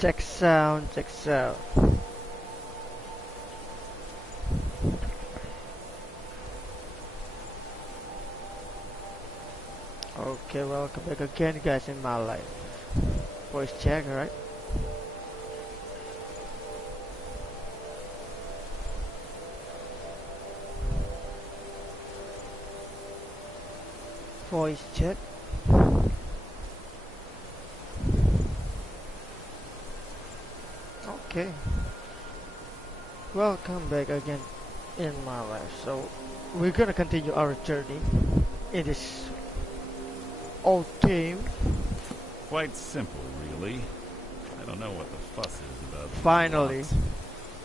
Check sound, check sound. Okay, welcome back again, guys, in my life. Voice check, right? Voice check. Okay. Welcome back again in my life. So, we're gonna continue our journey in this old game. Quite simple, really. I don't know what the fuss is about. Finally,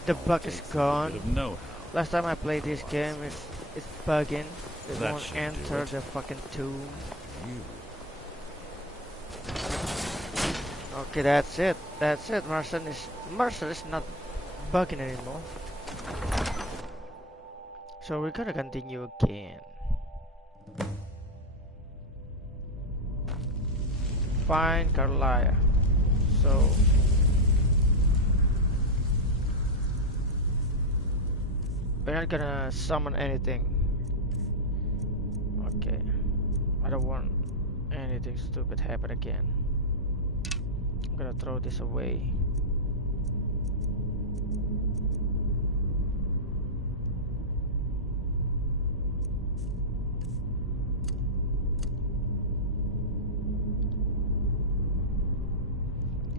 the bug is Takes a gone. bit of know-how. Last time I played this game, it's bugging. It That won't should do enter it. the fucking tomb. You. Okay, that's it. That's it. Mercer is not bugging anymore. So we're gonna continue again. Find Carlia. So we're not gonna summon anything. Okay. I don't want anything stupid happen again. I'm gonna throw this away.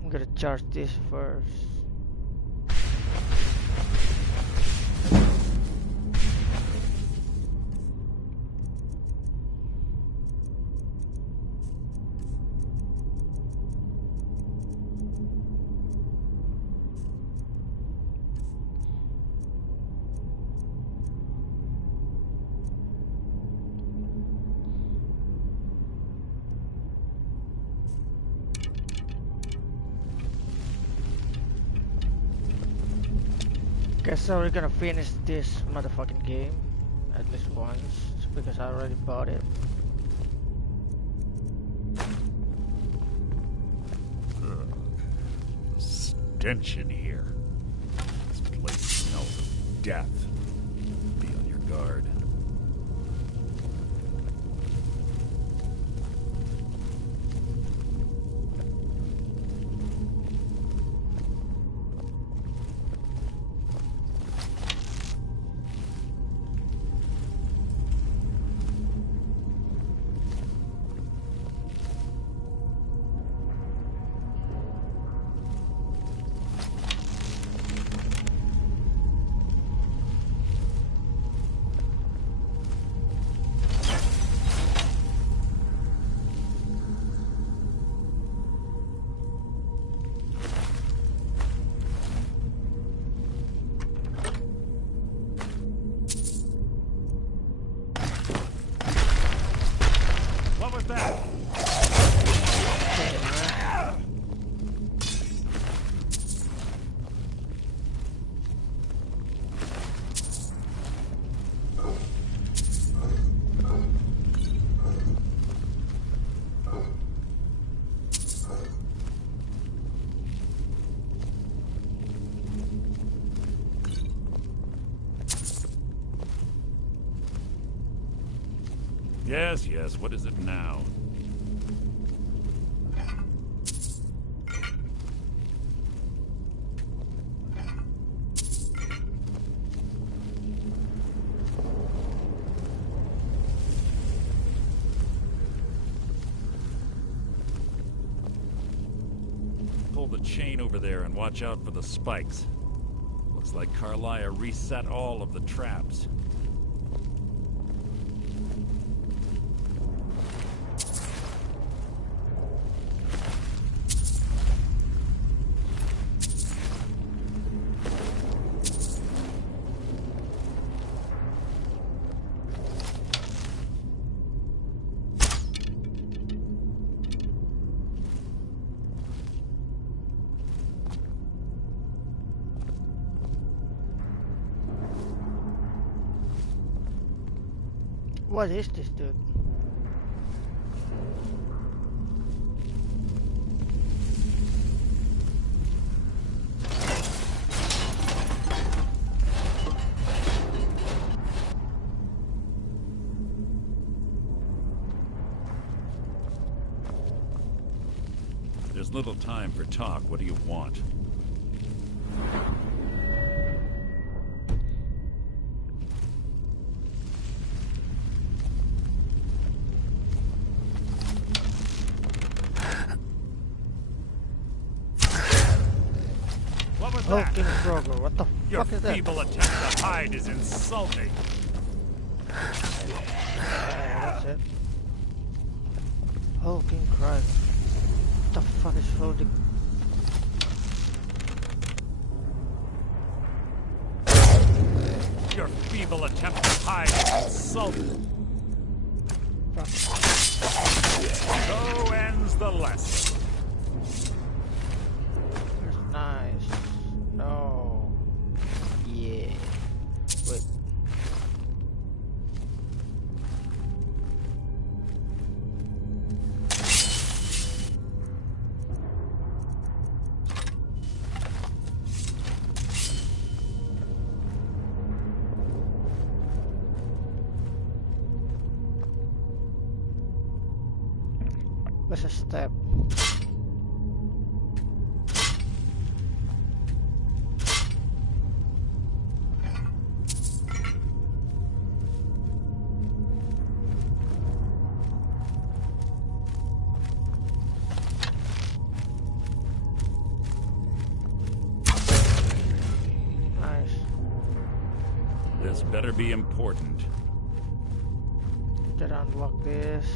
I'm gonna charge this first. Okay, so we're gonna finish this motherfucking game at least once because I already bought it. Stench in here. This place smells of death. Be on your guard. What was that? Yes, yes, what is it now? Pull the chain over there and watch out for the spikes. Looks like Carlia reset all of the traps. What is this, dude? There's little time for talk. What do you want? What was Hulking that? Frogger, what the Your fuck is that? feeble attempt to hide is insulting. That's it. Hulking Crime. What the fuck is holding? Your feeble attempt to hide is insulting. Fuck. So ends the lesson. That's nice. No. Yeah. Wait. What's a step? Nice. This better be important. Did I unlock this?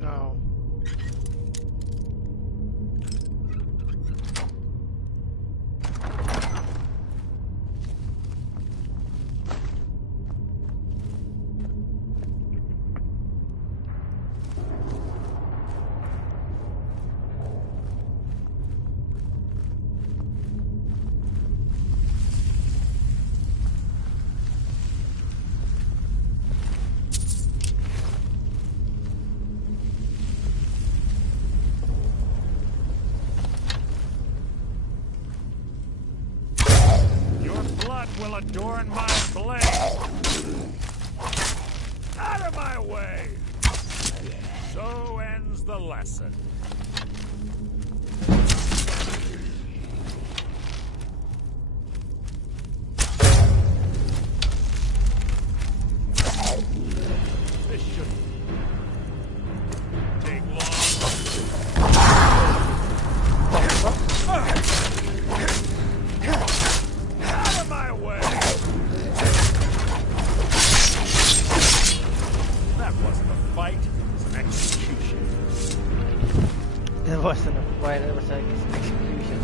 No. Your blood will adorn my blade. Out of my way. So ends the lesson. This shouldn't take long. Out of my way! That wasn't a fight, it was an execution. It wasn't a fight, it was like an execution.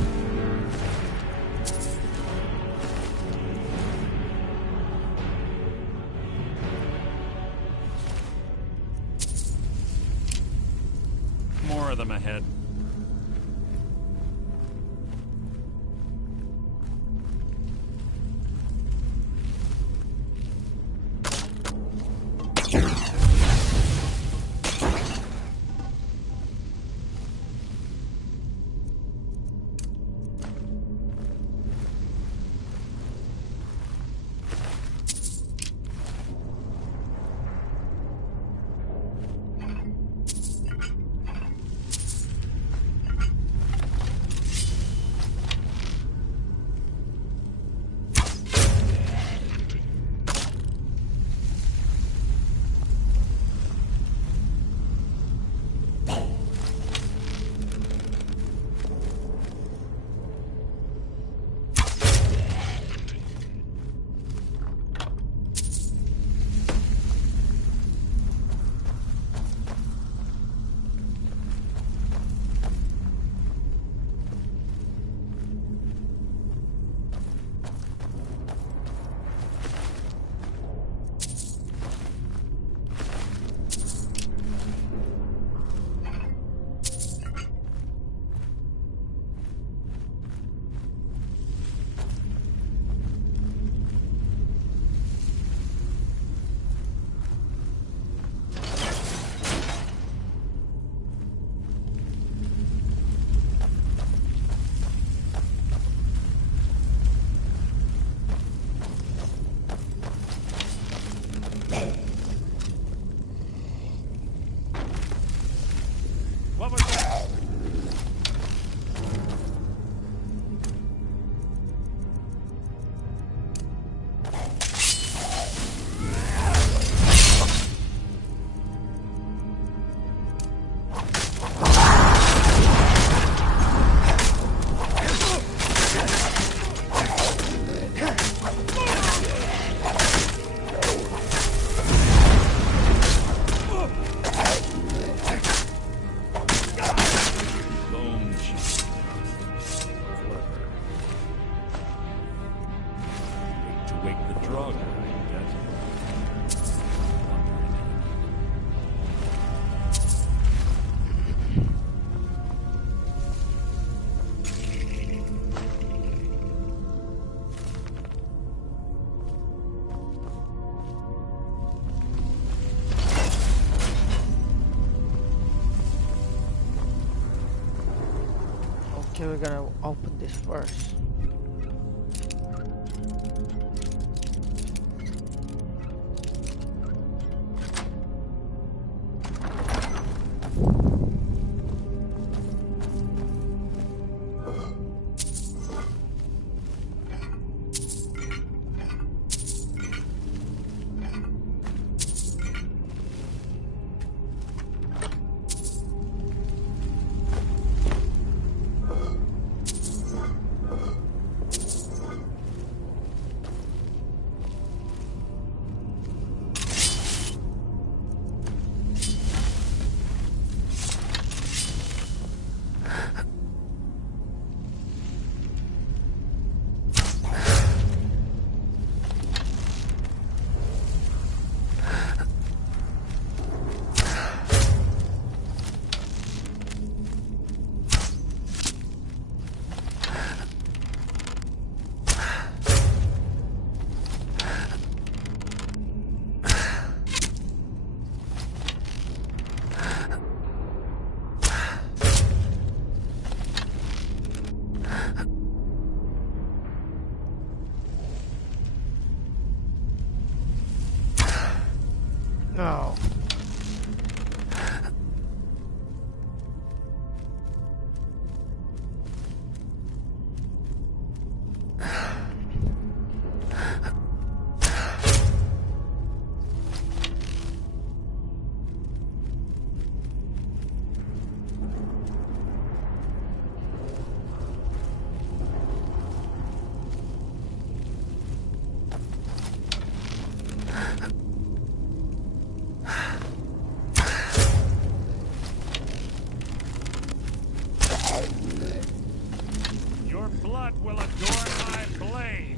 More of them ahead. wake the drug, I guess. Okay, we're gonna open this first. No. Your blood will adorn my blade.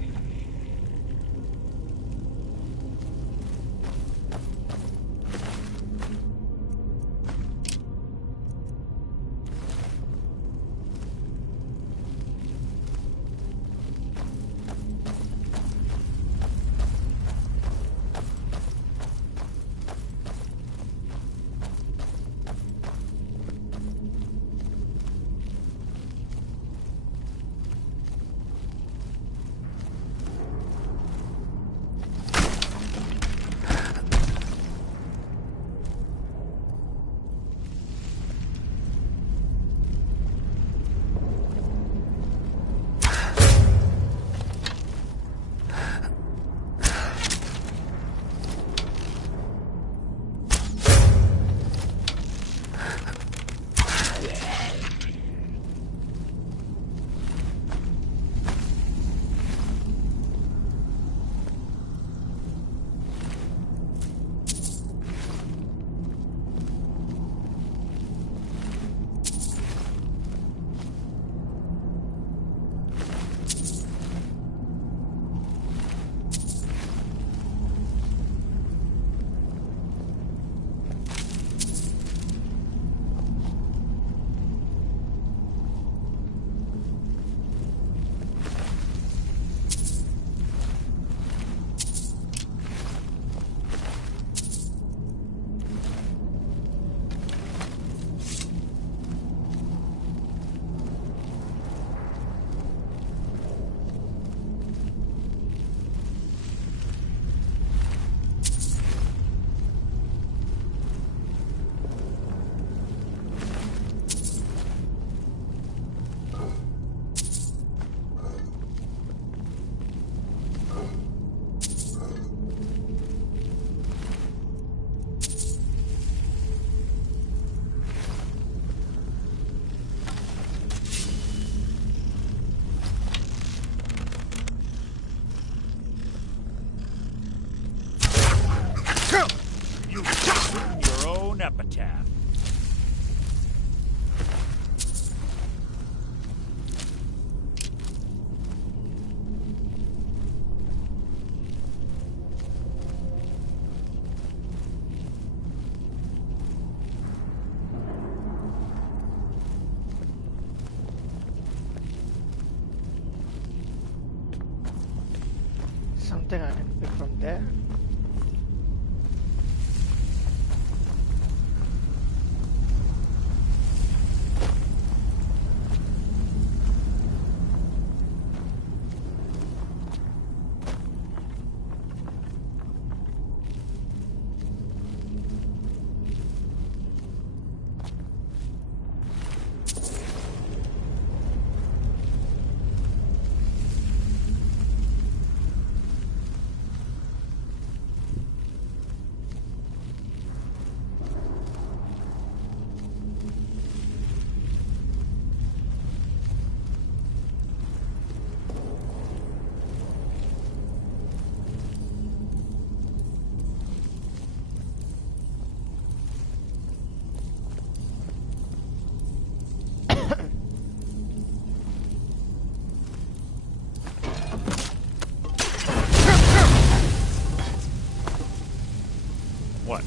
something I can pick from there.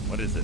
What is it?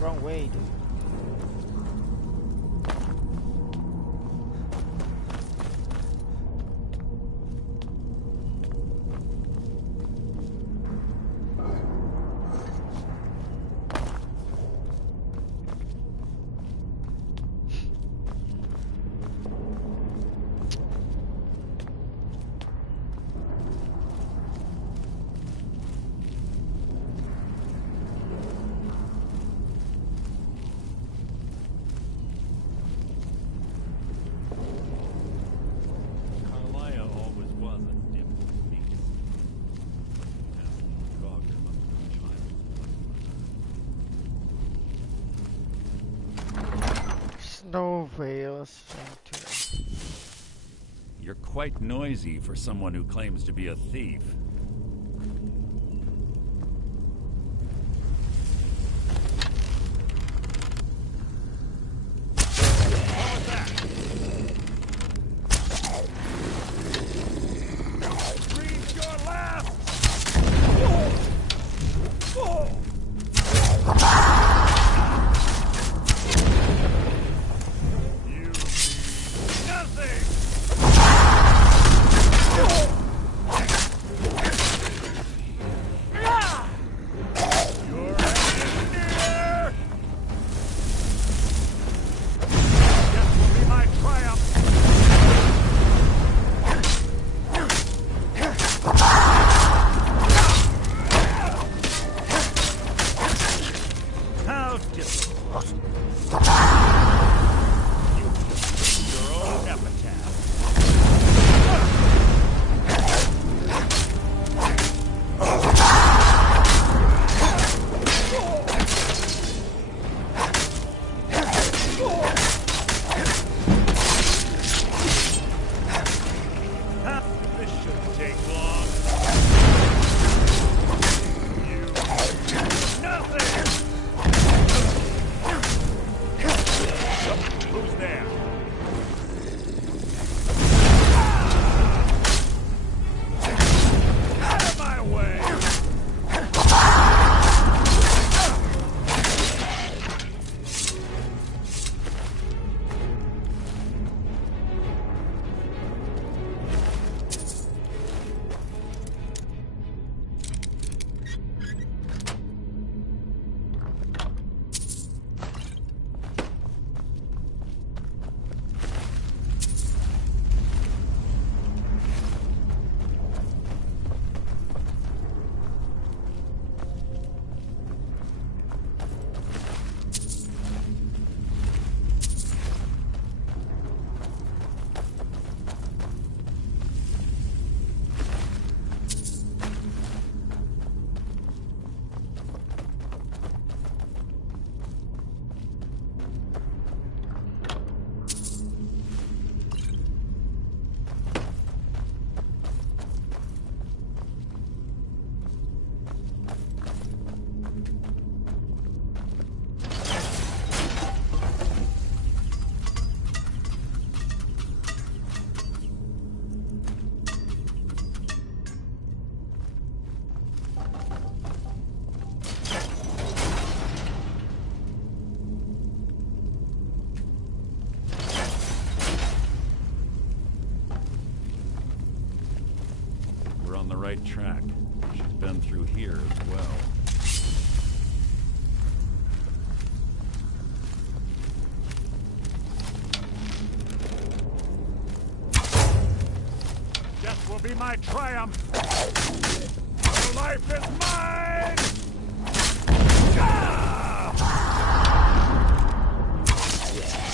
Wrong way, dude. Snowvale Sanctuary. You're quite noisy for someone who claims to be a thief. on the right track. She's been through here as well. Death will be my triumph! Your life is mine!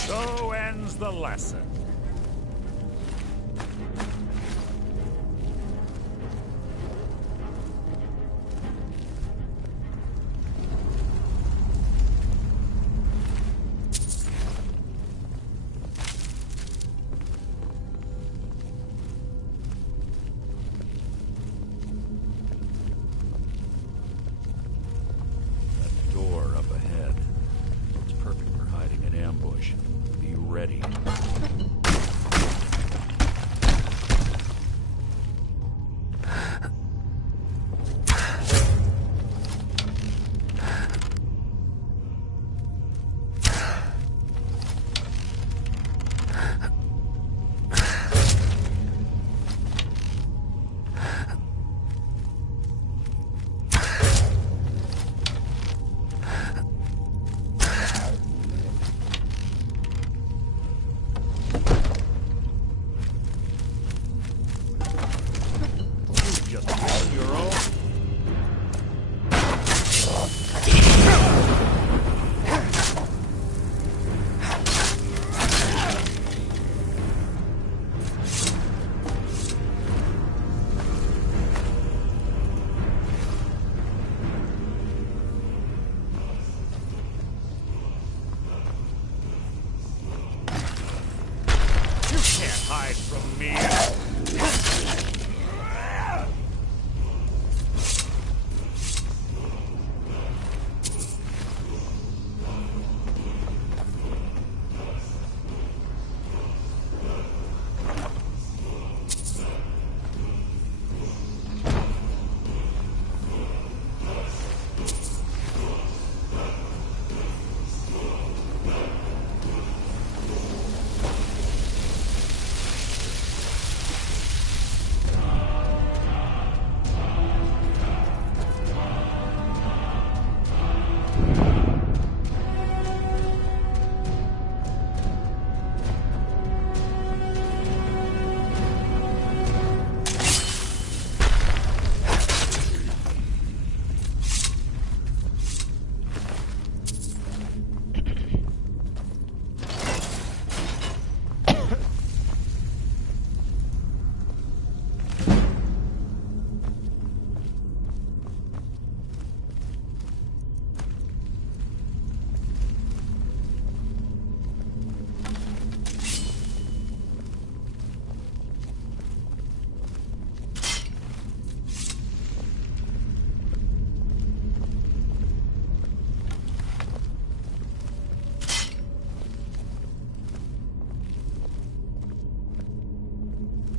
So ends the lesson. Ready. Hide from me.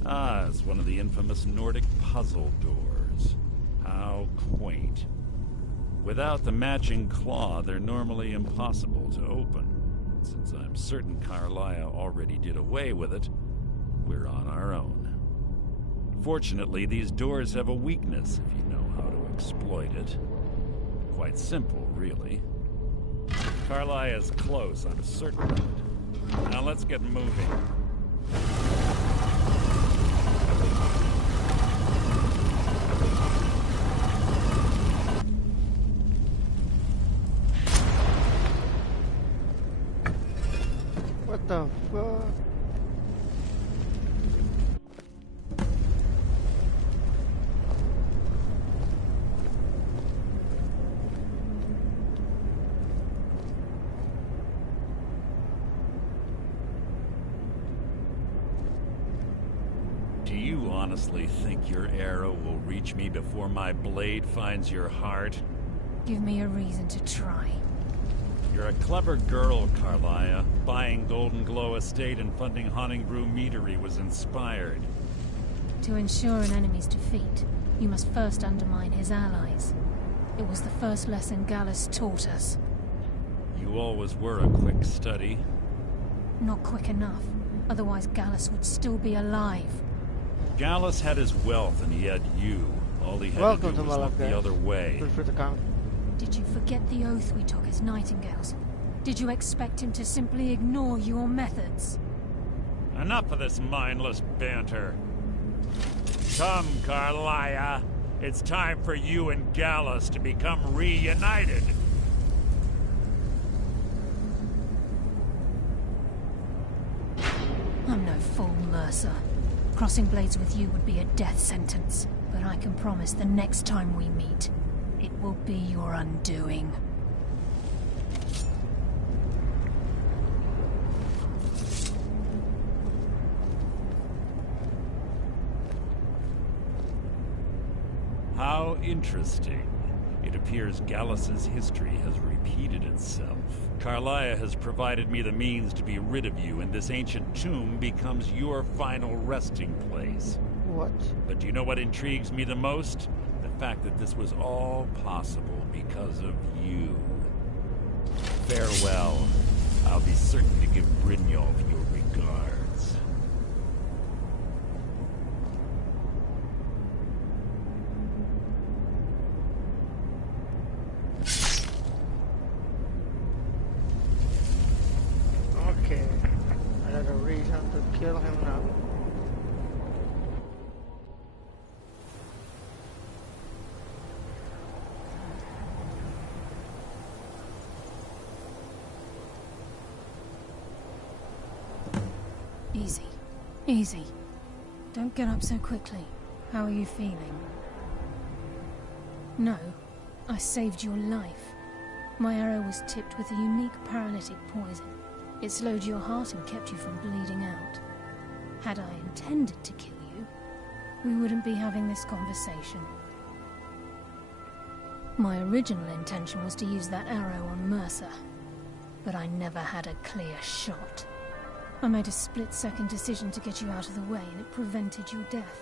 Ah, it's one of the infamous Nordic puzzle doors. How quaint. Without the matching claw, they're normally impossible to open. Since I'm certain Carlia already did away with it, we're on our own. Fortunately, these doors have a weakness if you know how to exploit it. Quite simple, really. Carlia is close, I'm certain of it. Now let's get moving. What the fuck? Do you honestly think your arrow will reach me before my blade finds your heart? Give me a reason to try. You're a clever girl, Carlia. Buying Golden Glow Estate and funding Honningbrew Meadery was inspired. To ensure an enemy's defeat, you must first undermine his allies. It was the first lesson Gallus taught us. You always were a quick study. Not quick enough, otherwise Gallus would still be alive. Gallus had his wealth and he had you. All he had Welcome to do to was my look life, the guys. other way. Feel free to come. Did you forget the oath we took as Nightingales? Did you expect him to simply ignore your methods? Enough of this mindless banter. Come, Carlia. It's time for you and Gallus to become reunited. I'm no fool, Mercer. Crossing blades with you would be a death sentence. But I can promise the next time we meet, it will be your undoing. How interesting. It appears Gallus's history has repeated itself. Carlia has provided me the means to be rid of you, and this ancient tomb becomes your final resting place. What? But do you know what intrigues me the most? The fact that this was all possible because of you. Farewell. I'll be certain to give Brynjolf your regards. Okay. I got a reason to kill him now. Easy. Easy. Don't get up so quickly. How are you feeling? No. I saved your life. My arrow was tipped with a unique paralytic poison. It slowed your heart and kept you from bleeding out. Had I intended to kill you, we wouldn't be having this conversation. My original intention was to use that arrow on Mercer, but I never had a clear shot. I made a split-second decision to get you out of the way, and it prevented your death.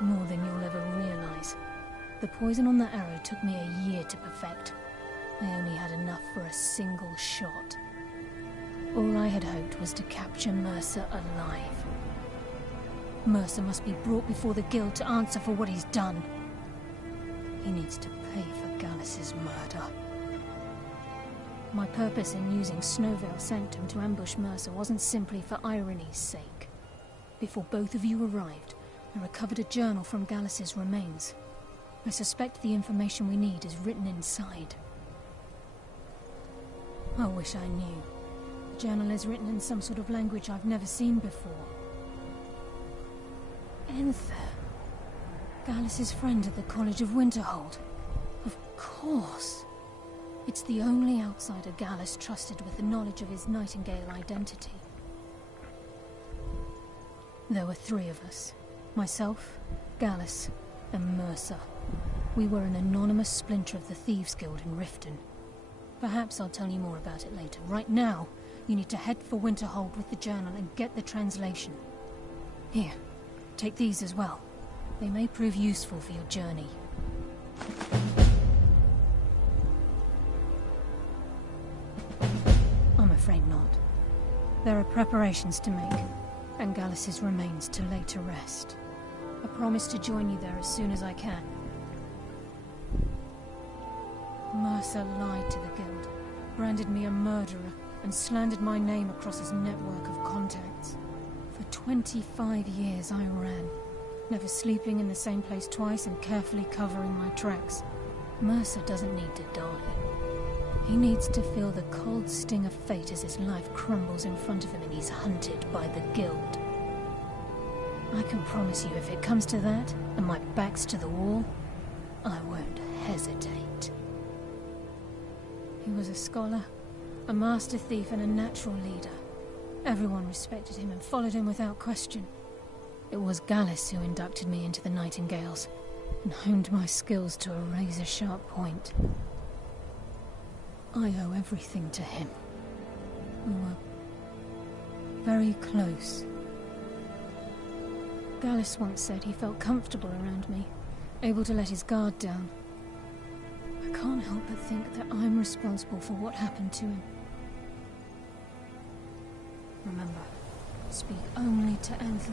More than you'll ever realize. The poison on that arrow took me a year to perfect. I only had enough for a single shot. All I had hoped was to capture Mercer alive. Mercer must be brought before the Guild to answer for what he's done. He needs to pay for Gallus's murder. My purpose in using Snowveil Sanctum to ambush Mercer wasn't simply for irony's sake. Before both of you arrived, I recovered a journal from Gallus's remains. I suspect the information we need is written inside. I wish I knew. The journal is written in some sort of language I've never seen before. Enther. Gallus's friend at the College of Winterhold. Of course. It's the only outsider Gallus trusted with the knowledge of his Nightingale identity. There were 3 of us. Myself, Gallus, and Mercer. We were an anonymous splinter of the Thieves Guild in Riften. Perhaps I'll tell you more about it later. Right now, you need to head for Winterhold with the journal and get the translation. Here, take these as well. They may prove useful for your journey. I'm afraid not. There are preparations to make, and Gallus's remains to lay to rest. I promise to join you there as soon as I can. Mercer lied to the Guild, branded me a murderer, and slandered my name across his network of contacts. For 25 years I ran, never sleeping in the same place twice and carefully covering my tracks. Mercer doesn't need to die. He needs to feel the cold sting of fate as his life crumbles in front of him and he's hunted by the Guild. I can promise you, if it comes to that, and my back's to the wall, I won't hesitate. He was a scholar, a master thief, and a natural leader. Everyone respected him and followed him without question. It was Gallus who inducted me into the Nightingales, and honed my skills to a razor-sharp point. I owe everything to him. We were very close. Gallus once said he felt comfortable around me, able to let his guard down. I can't help but think that I'm responsible for what happened to him. Speak only to Anther.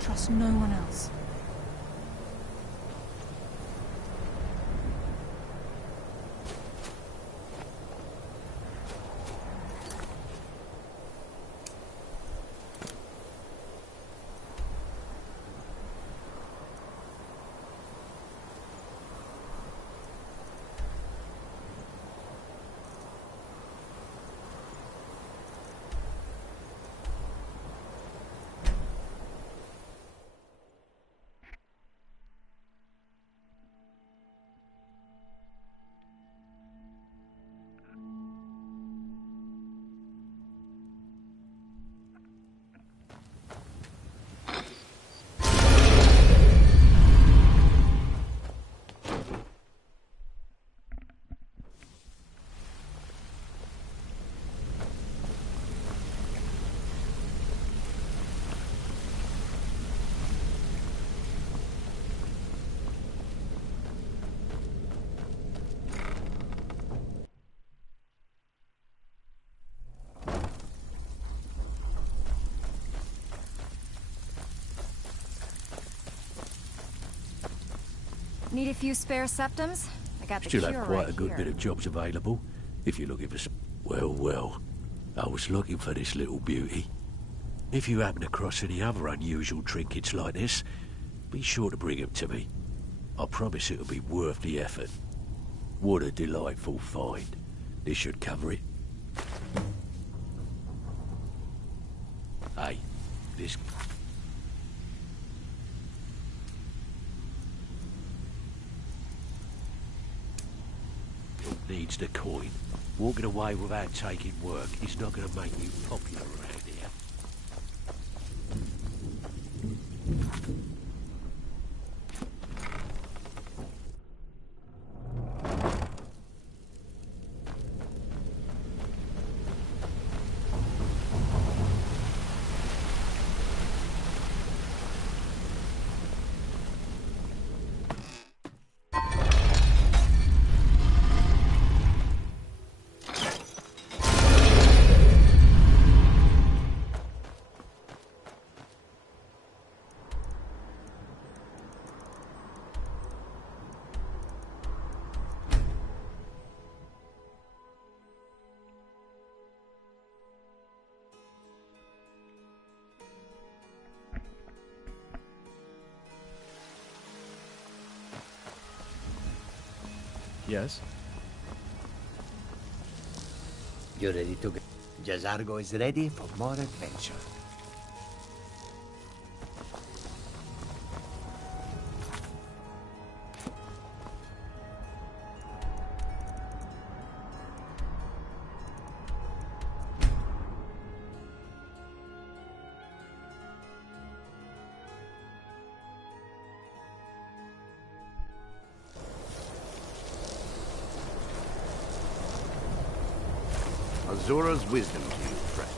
Trust no one else. Need a few spare septums? I got the Still cure have quite right a good here. bit of jobs available, if you're looking for well, I was looking for this little beauty. If you happen across any other unusual trinkets like this, be sure to bring them to me. I promise it'll be worth the effort. What a delightful find. This should cover it. Hey, this... needs the coin. Walking away without taking work is not going to make you popular around here. Yes? You're ready to go. Jazargo is ready for more adventure. Azura's wisdom to you, friend.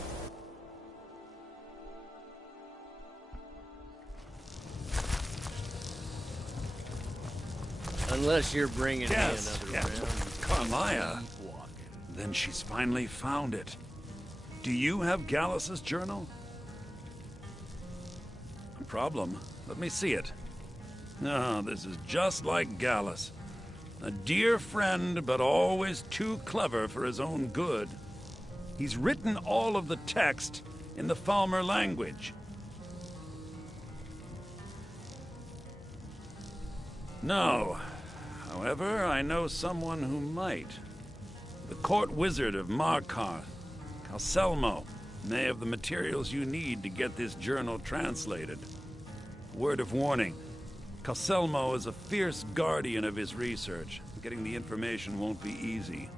Unless you're bringing me another round. Carmaya. Then she's finally found it. Do you have Gallus's journal? A problem? Let me see it. Ah, this is just like Gallus. A dear friend, but always too clever for his own good. He's written all of the text in the Falmer language. No. However, I know someone who might. The court wizard of Markarth, Calselmo, may have the materials you need to get this journal translated. Word of warning, Calselmo is a fierce guardian of his research. Getting the information won't be easy.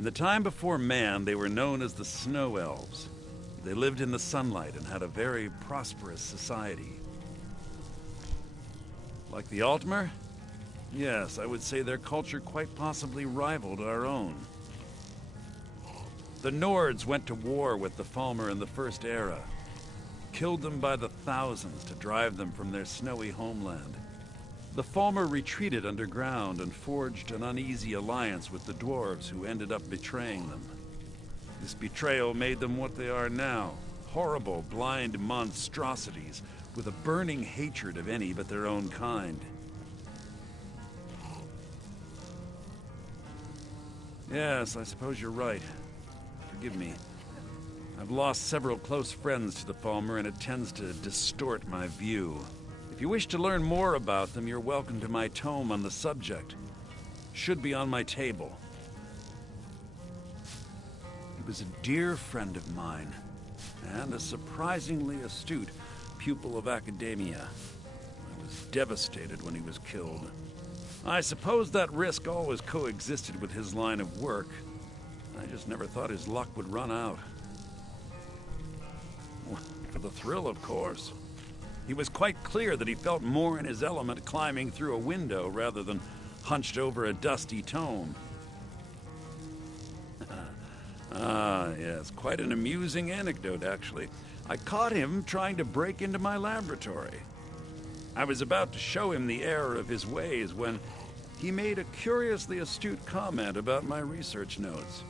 In the time before man, they were known as the Snow Elves. They lived in the sunlight and had a very prosperous society. Like the Altmer? Yes, I would say their culture quite possibly rivaled our own. The Nords went to war with the Falmer in the First Era, killed them by the thousands to drive them from their snowy homeland. The Falmer retreated underground and forged an uneasy alliance with the dwarves who ended up betraying them. This betrayal made them what they are now. Horrible, blind monstrosities with a burning hatred of any but their own kind. Yes, I suppose you're right. Forgive me. I've lost several close friends to the Falmer, and it tends to distort my view. If you wish to learn more about them, you're welcome to my tome on the subject. Should be on my table. He was a dear friend of mine, and a surprisingly astute pupil of academia. I was devastated when he was killed. I suppose that risk always coexisted with his line of work. I just never thought his luck would run out. For the thrill, of course. He was quite clear that he felt more in his element climbing through a window rather than hunched over a dusty tome. Yes, quite an amusing anecdote, actually. I caught him trying to break into my laboratory. I was about to show him the error of his ways when he made a curiously astute comment about my research notes.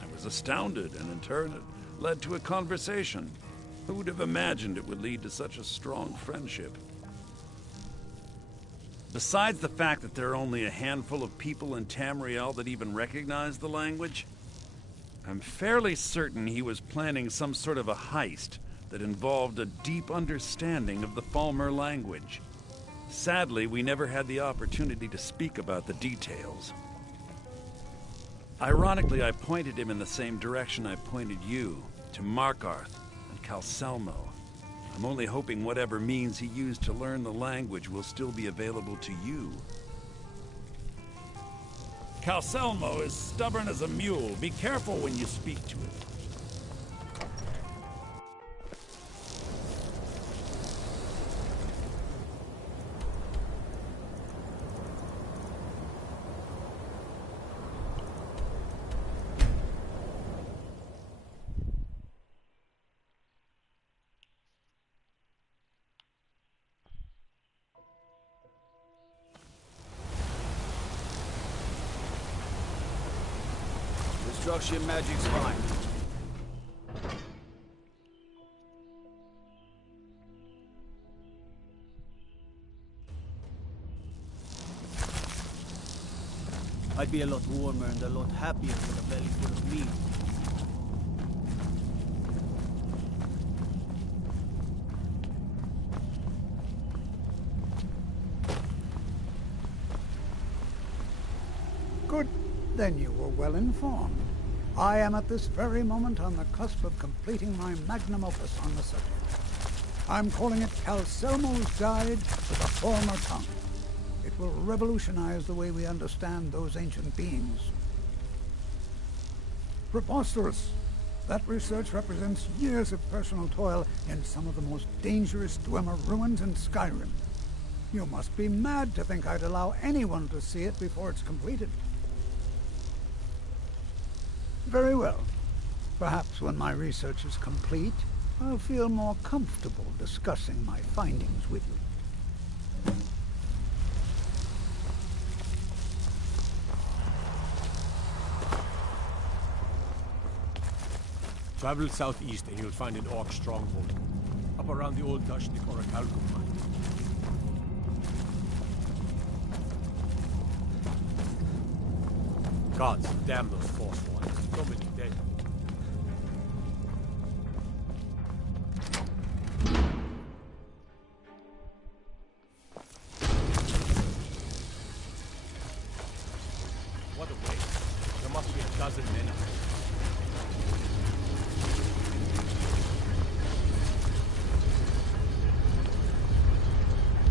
I was astounded, and in turn it led to a conversation. Who would have imagined it would lead to such a strong friendship? Besides the fact that there are only a handful of people in Tamriel that even recognize the language, I'm fairly certain he was planning some sort of a heist that involved a deep understanding of the Falmer language. Sadly, we never had the opportunity to speak about the details. Ironically, I pointed him in the same direction I pointed you, to Markarth and Calselmo. I'm only hoping whatever means he used to learn the language will still be available to you. Calselmo is stubborn as a mule. Be careful when you speak to him. Destruction magic's fine. I'd be a lot warmer and a lot happier with a belly full of meat. Good. Then you were well informed. I am at this very moment on the cusp of completing my magnum opus on the subject. I'm calling it Calselmo's Guide to the Former Tongue. It will revolutionize the way we understand those ancient beings. Preposterous! That research represents years of personal toil in some of the most dangerous Dwemer ruins in Skyrim. You must be mad to think I'd allow anyone to see it before it's completed. Very well. Perhaps when my research is complete, I'll feel more comfortable discussing my findings with you. Travel southeast and you'll find an orc stronghold, up around the old Dashnik Orichalcum mine. Gods, damn those force ones. So many dead. What a waste. There must be a dozen men.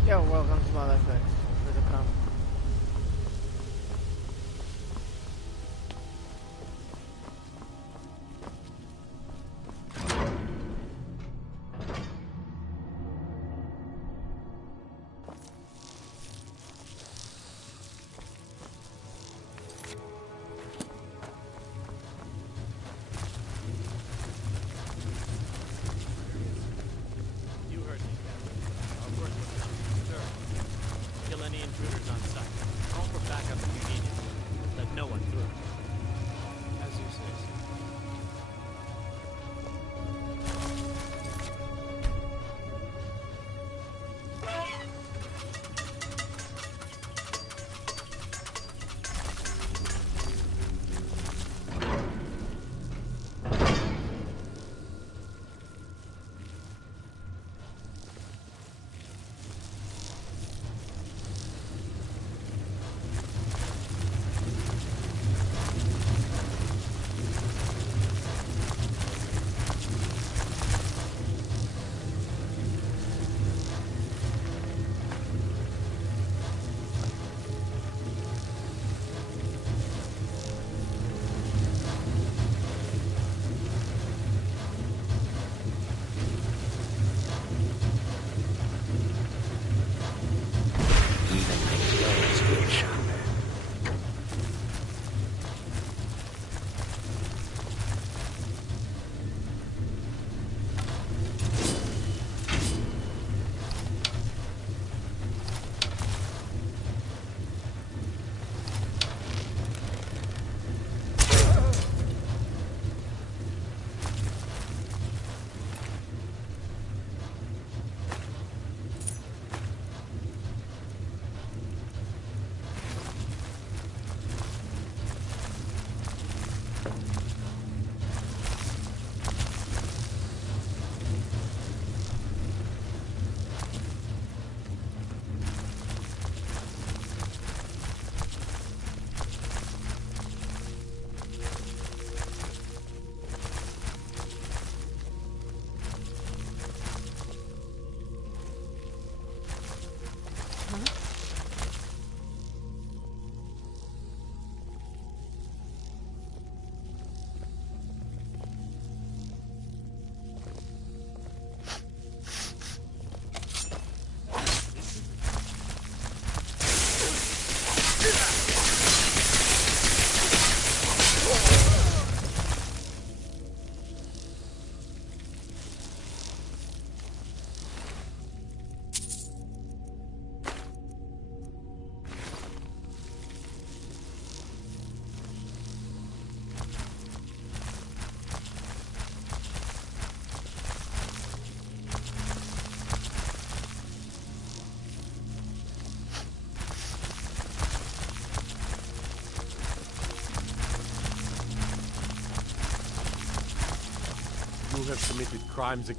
Yo, welcome to my life, guys. For the comment. You heard me, Captain. Our work was to serve. Kill who have committed crimes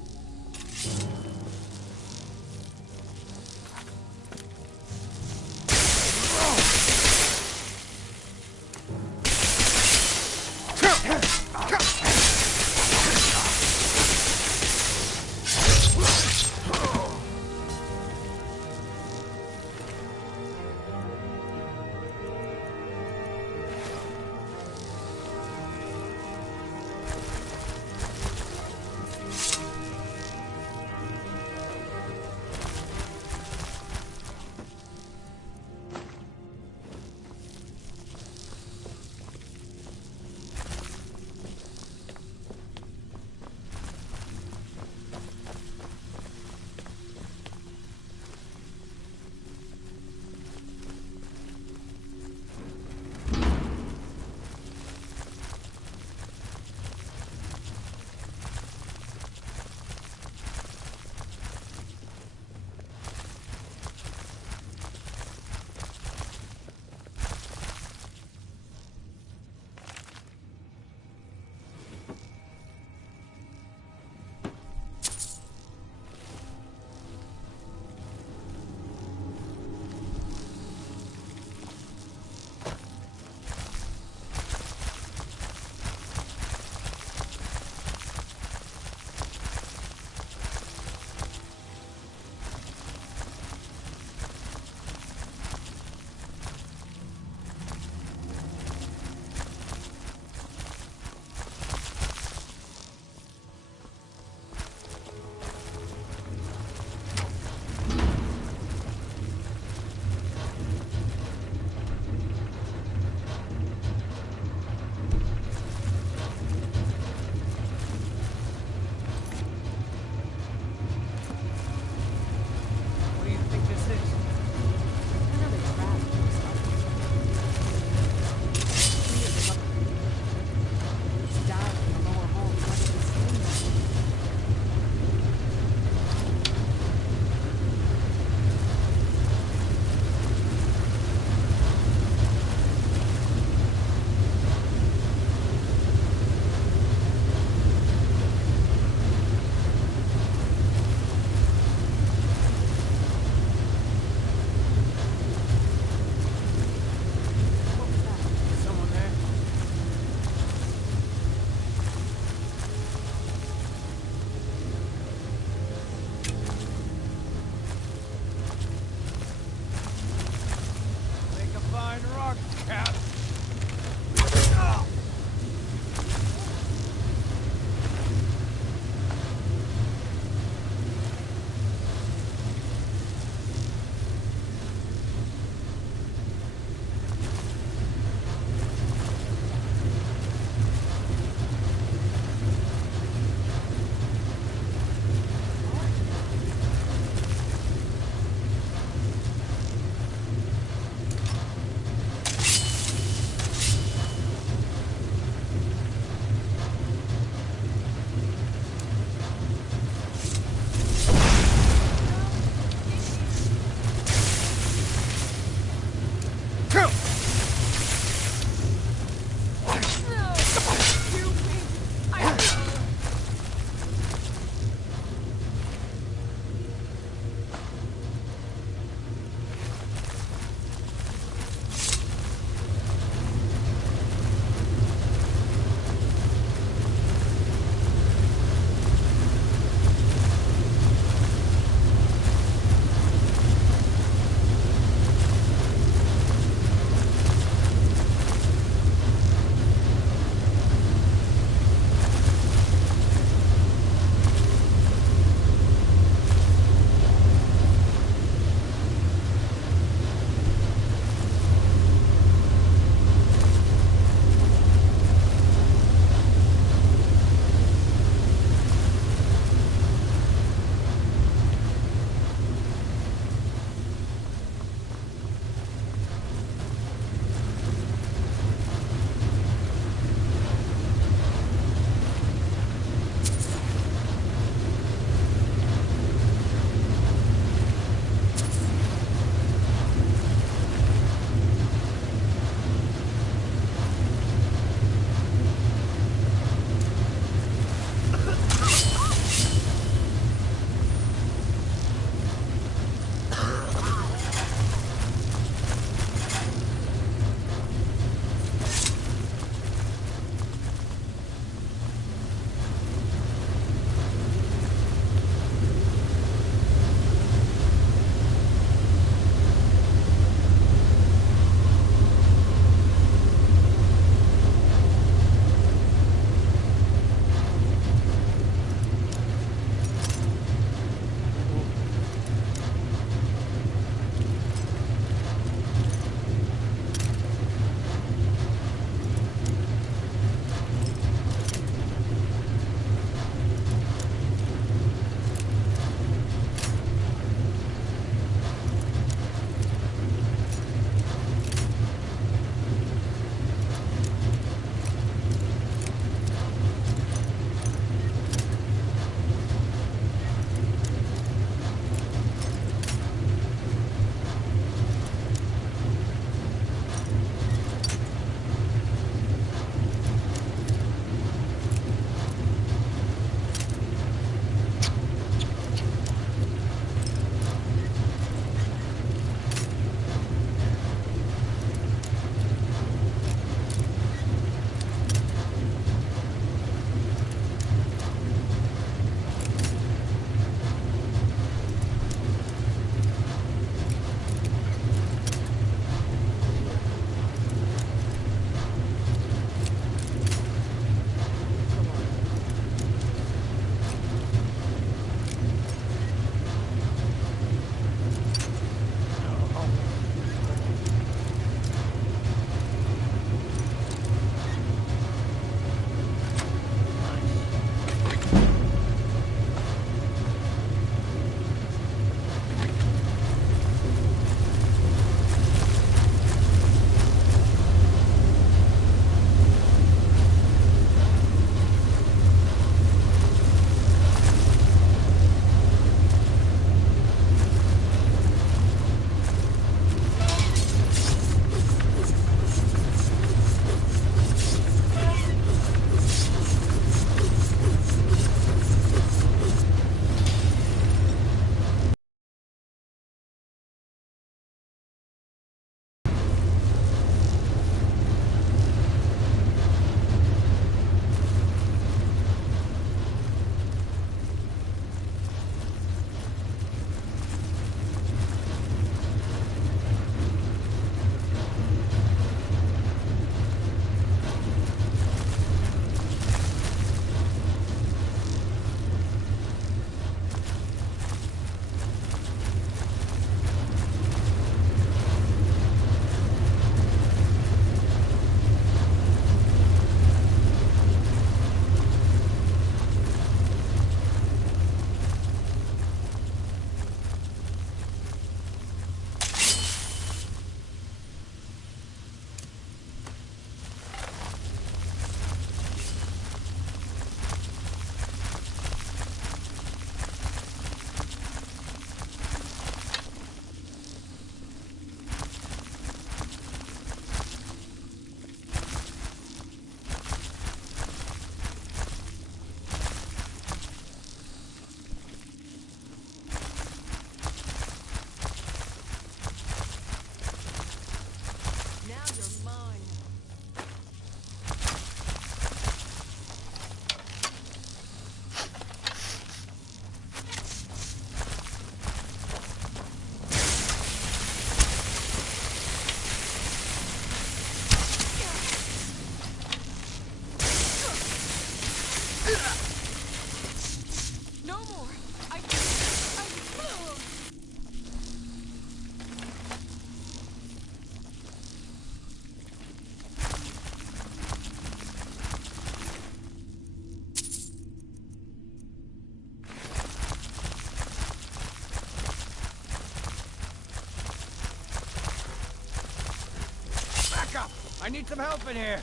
need some help in here.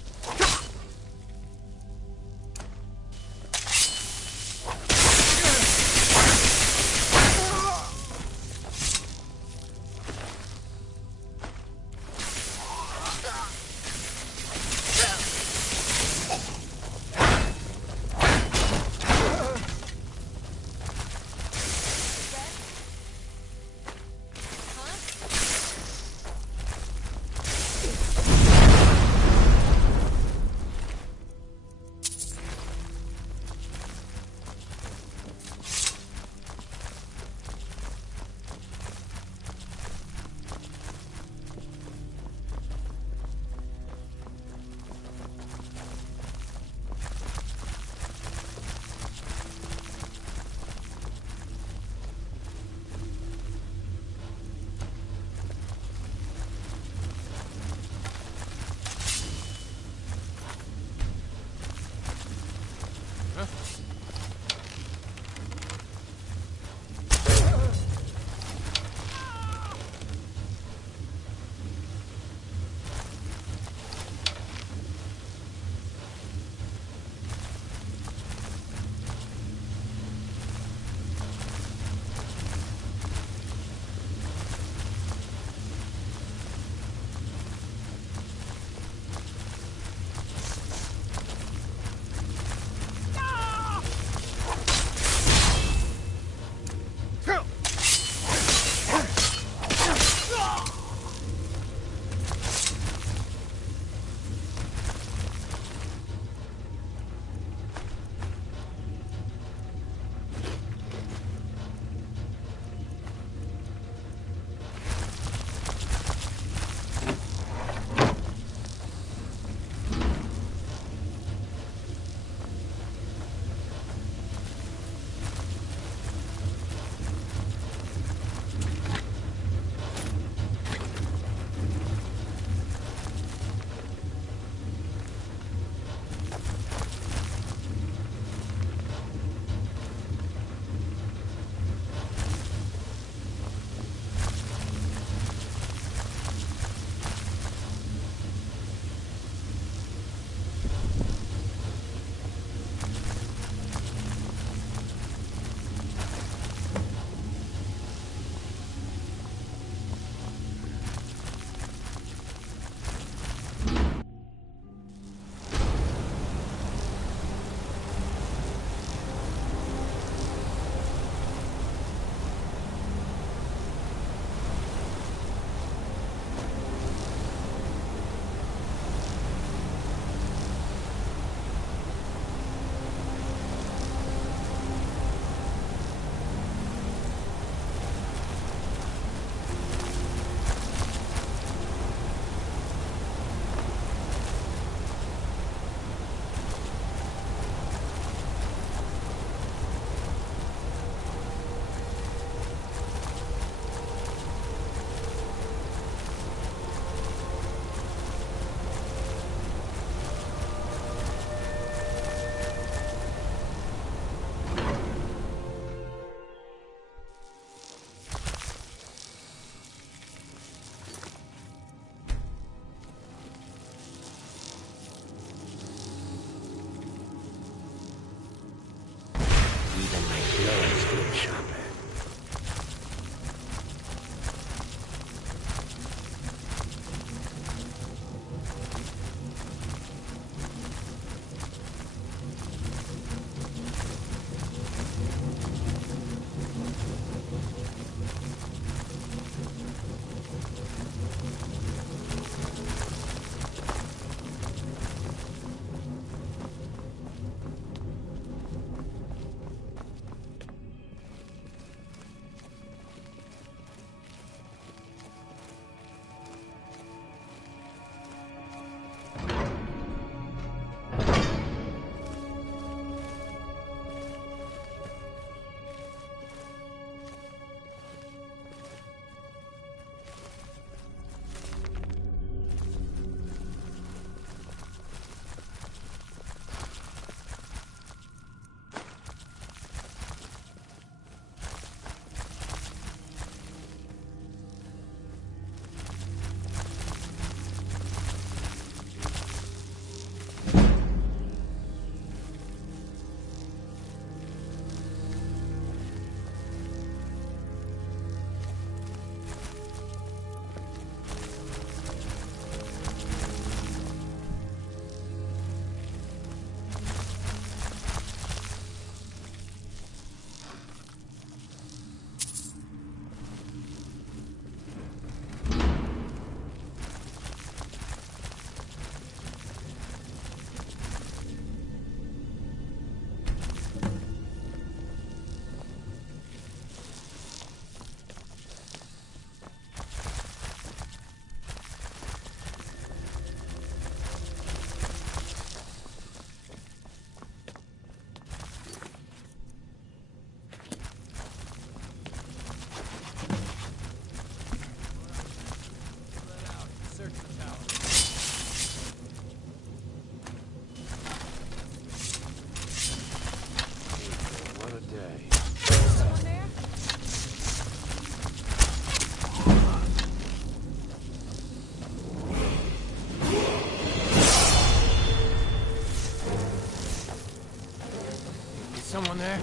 Someone there?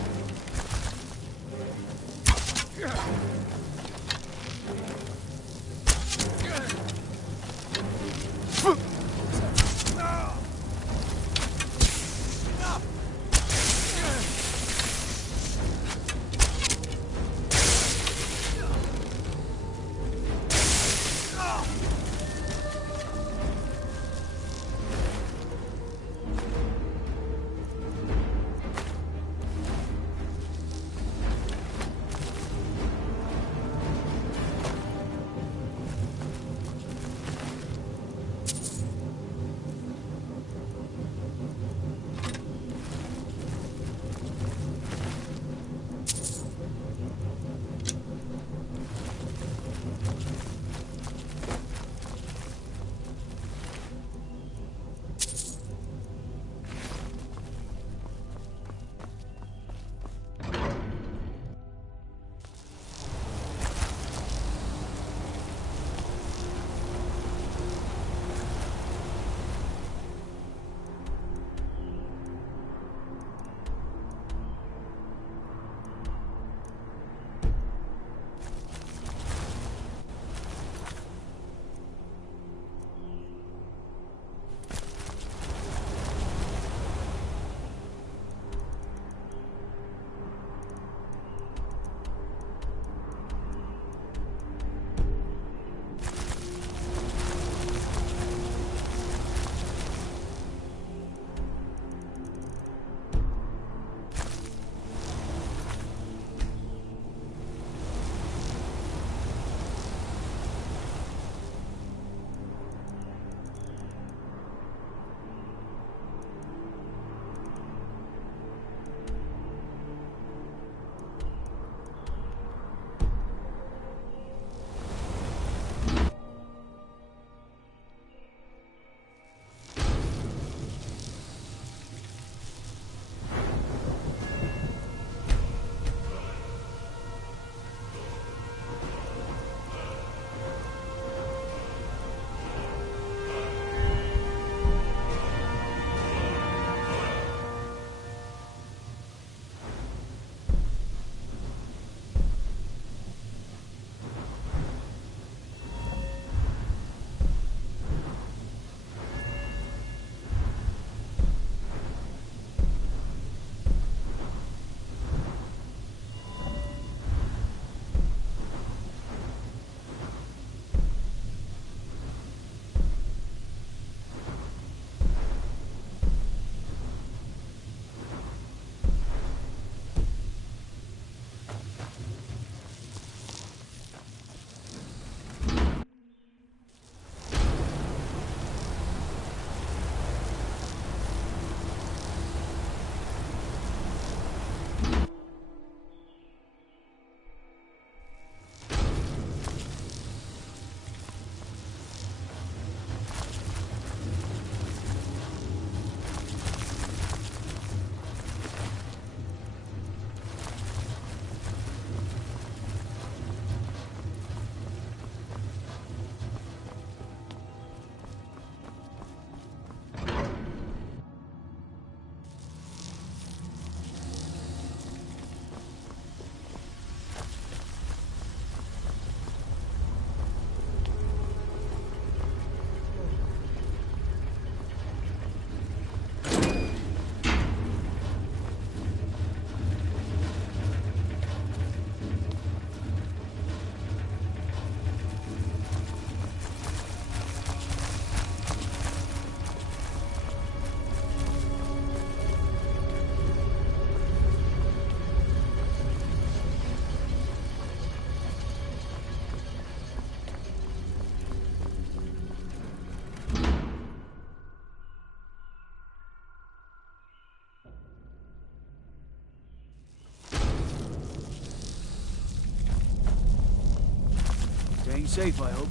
Staying safe, I hope.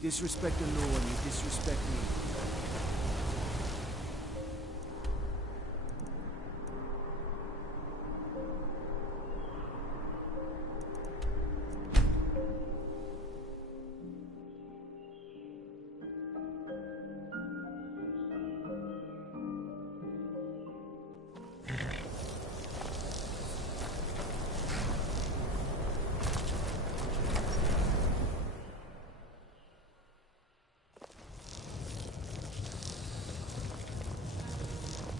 Disrespect the law and you disrespect me.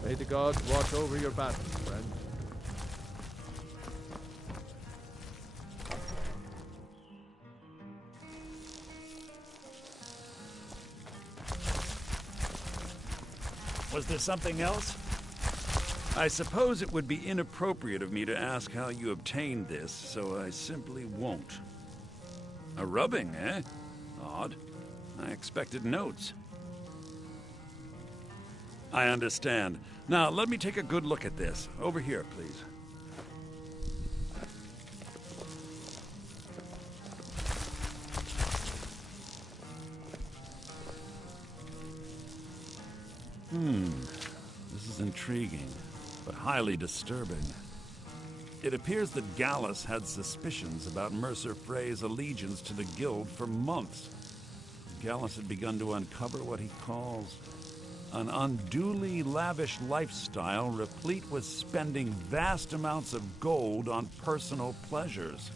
May the gods watch over your battles, friend. Was there something else? I suppose it would be inappropriate of me to ask how you obtained this, so I simply won't. A rubbing, eh? Odd. I expected notes. I understand. Now, let me take a good look at this. Over here, please. This is intriguing, but highly disturbing. It appears that Gallus had suspicions about Mercer Frey's allegiance to the Guild for months. Gallus had begun to uncover what he calls an unduly lavish lifestyle replete with spending vast amounts of gold on personal pleasures.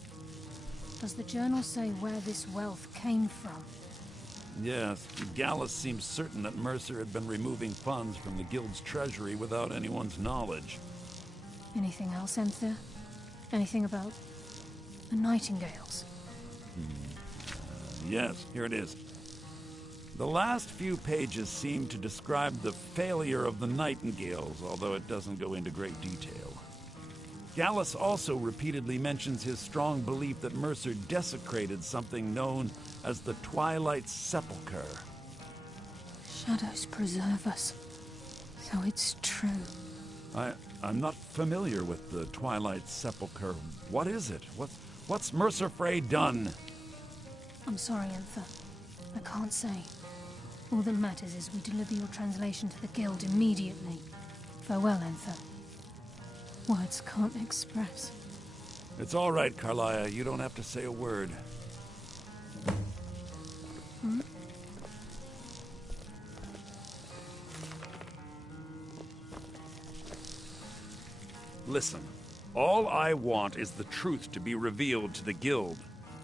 Does the journal say where this wealth came from? Yes, Gallus seems certain that Mercer had been removing funds from the Guild's treasury without anyone's knowledge. Anything else, Enthir? Anything about the Nightingales? Yes, here it is. The last few pages seem to describe the failure of the Nightingales, although it doesn't go into great detail. Gallus also repeatedly mentions his strong belief that Mercer desecrated something known as the Twilight Sepulchre. Shadows preserve us. So it's true. I'm not familiar with the Twilight Sepulchre. What is it? What's Mercer Frey done? I'm sorry, Enthir. I can't say. All that matters is we deliver your translation to the Guild immediately. Farewell, Enthir. Words can't express. It's all right, Carlia. You don't have to say a word. Listen, all I want is the truth to be revealed to the Guild.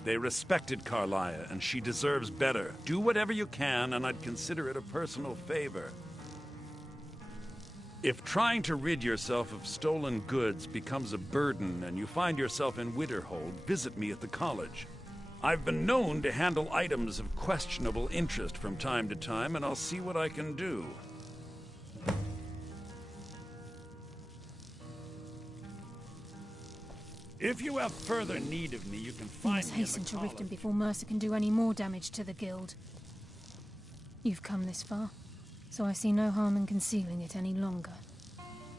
They respected Carlia, and she deserves better. Do whatever you can, and I'd consider it a personal favor. If trying to rid yourself of stolen goods becomes a burden and you find yourself in Winterhold, visit me at the college. I've been known to handle items of questionable interest from time to time, and I'll see what I can do. If you have further need of me, you can find me at the hasten to college. Riften before Mercer can do any more damage to the Guild. You've come this far, so I see no harm in concealing it any longer.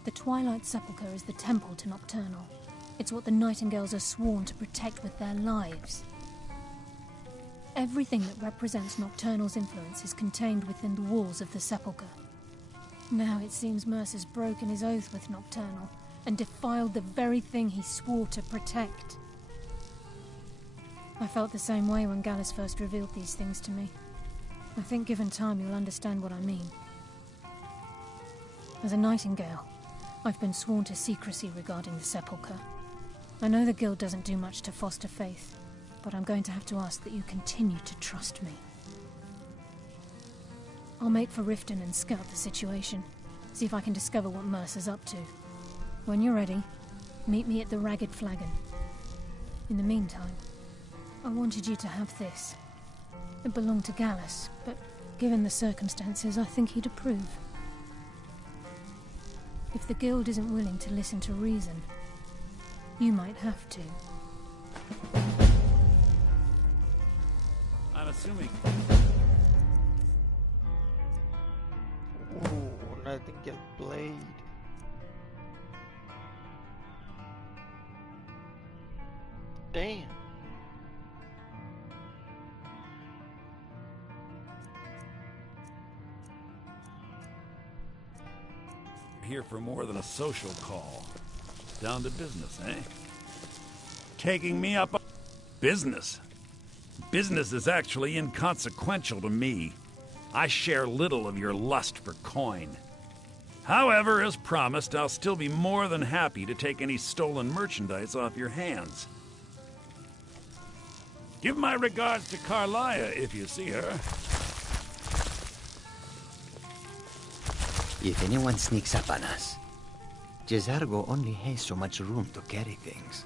The Twilight Sepulchre is the temple to Nocturnal. It's what the Nightingales are sworn to protect with their lives. Everything that represents Nocturnal's influence is contained within the walls of the Sepulchre. Now it seems Mercer's broken his oath with Nocturnal and defiled the very thing he swore to protect. I felt the same way when Gallus first revealed these things to me. I think given time you'll understand what I mean. As a Nightingale, I've been sworn to secrecy regarding the Sepulchre. I know the Guild doesn't do much to foster faith, but I'm going to have to ask that you continue to trust me. I'll make for Riften and scout the situation, see if I can discover what Mercer's up to. When you're ready, meet me at the Ragged Flagon. In the meantime, I wanted you to have this. It belonged to Gallus, but given the circumstances, I think he'd approve. If the Guild isn't willing to listen to reason, you might have to. I'm assuming... Ooh, Nightingale Blade. Damn. Here for more than a social call. Down to business, eh? Taking me up... Business? Business is actually inconsequential to me. I share little of your lust for coin. However, as promised, I'll still be more than happy to take any stolen merchandise off your hands. Give my regards to Carlia if you see her. If anyone sneaks up on us, Jezargo only has so much room to carry things.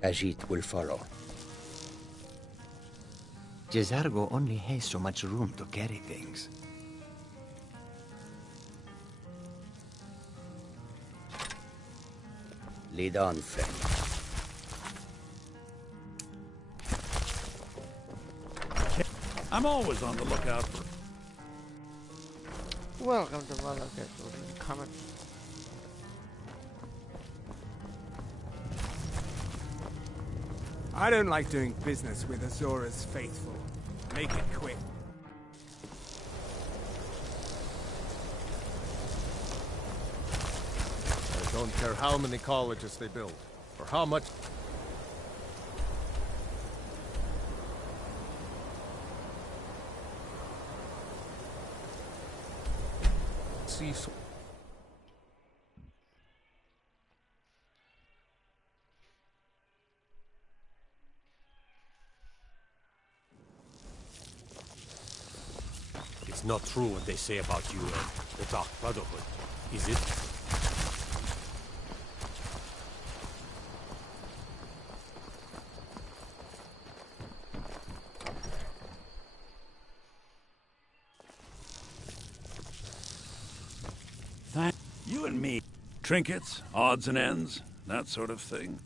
Khajiit will follow. Jezargo only has so much room to carry things. Lead on, friend. I'm always on the lookout for... Welcome to Malakit. Comment. I don't like doing business with Azora's faithful. Make it quick. I don't care how many colleges they build, or how much... See... It's not true what they say about you and the Dark Brotherhood, is it? You and me. Trinkets, odds and ends, that sort of thing.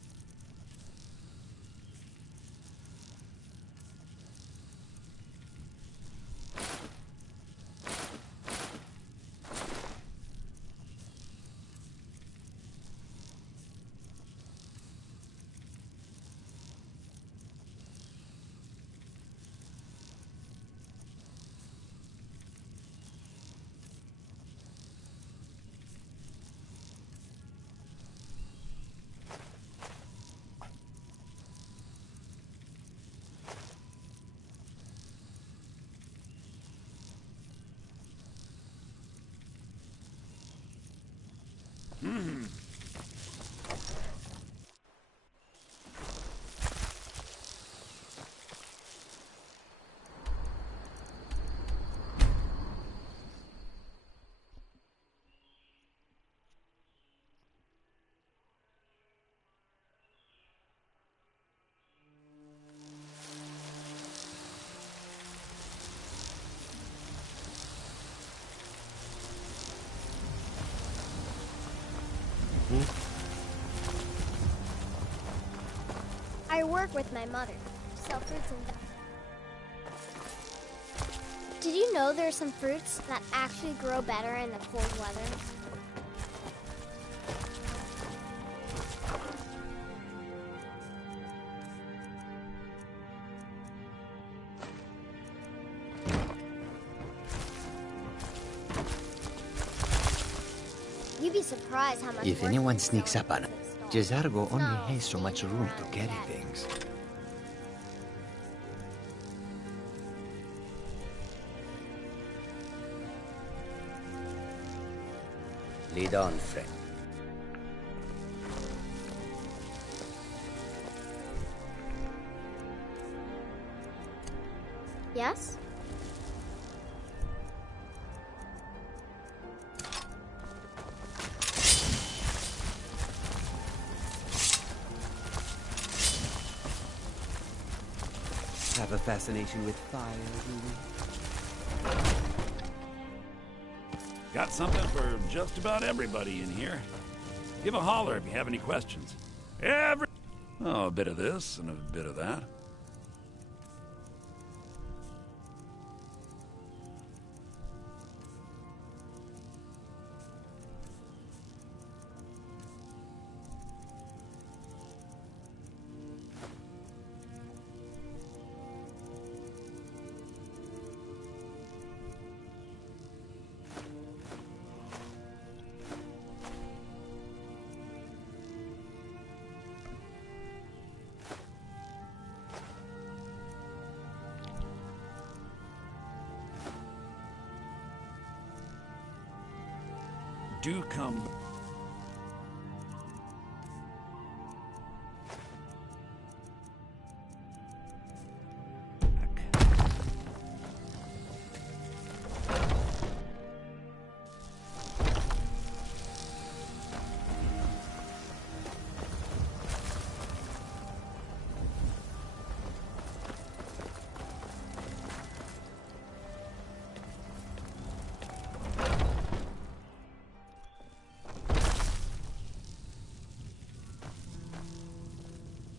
I work with my mother. Sell fruits and Did you know there are some fruits that actually grow better in the cold weather? You'd be surprised how much If work anyone you sneaks sell up on in us, the store. Jezargo only No, has so much room to around carry that. things. Lead on, friend. Yes? Have a fascination with fire, do we? Got something for just about everybody in here. Give a holler if you have any questions. Oh, a bit of this and a bit of that. do come.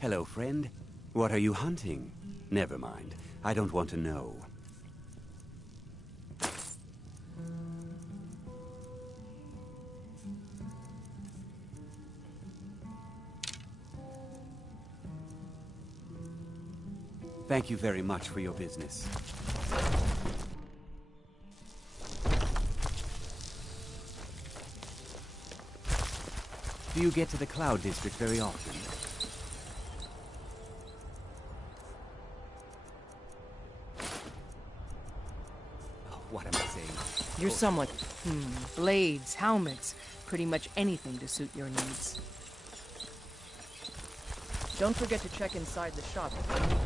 Hello, friend. What are you hunting? Never mind. I don't want to know. Thank you very much for your business. Do you get to the Cloud District very often? What am I saying? You're someone. Blades, helmets, pretty much anything to suit your needs. Don't forget to check inside the shop if you need.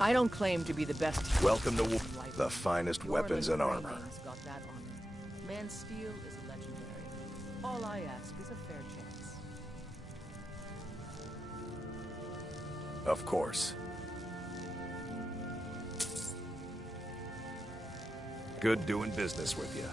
I don't claim to be the best. Welcome to the finest weapons and armor. Got that honor. Man's steel is legendary. All I ask is a fair chance. Of course. Good doing business with you.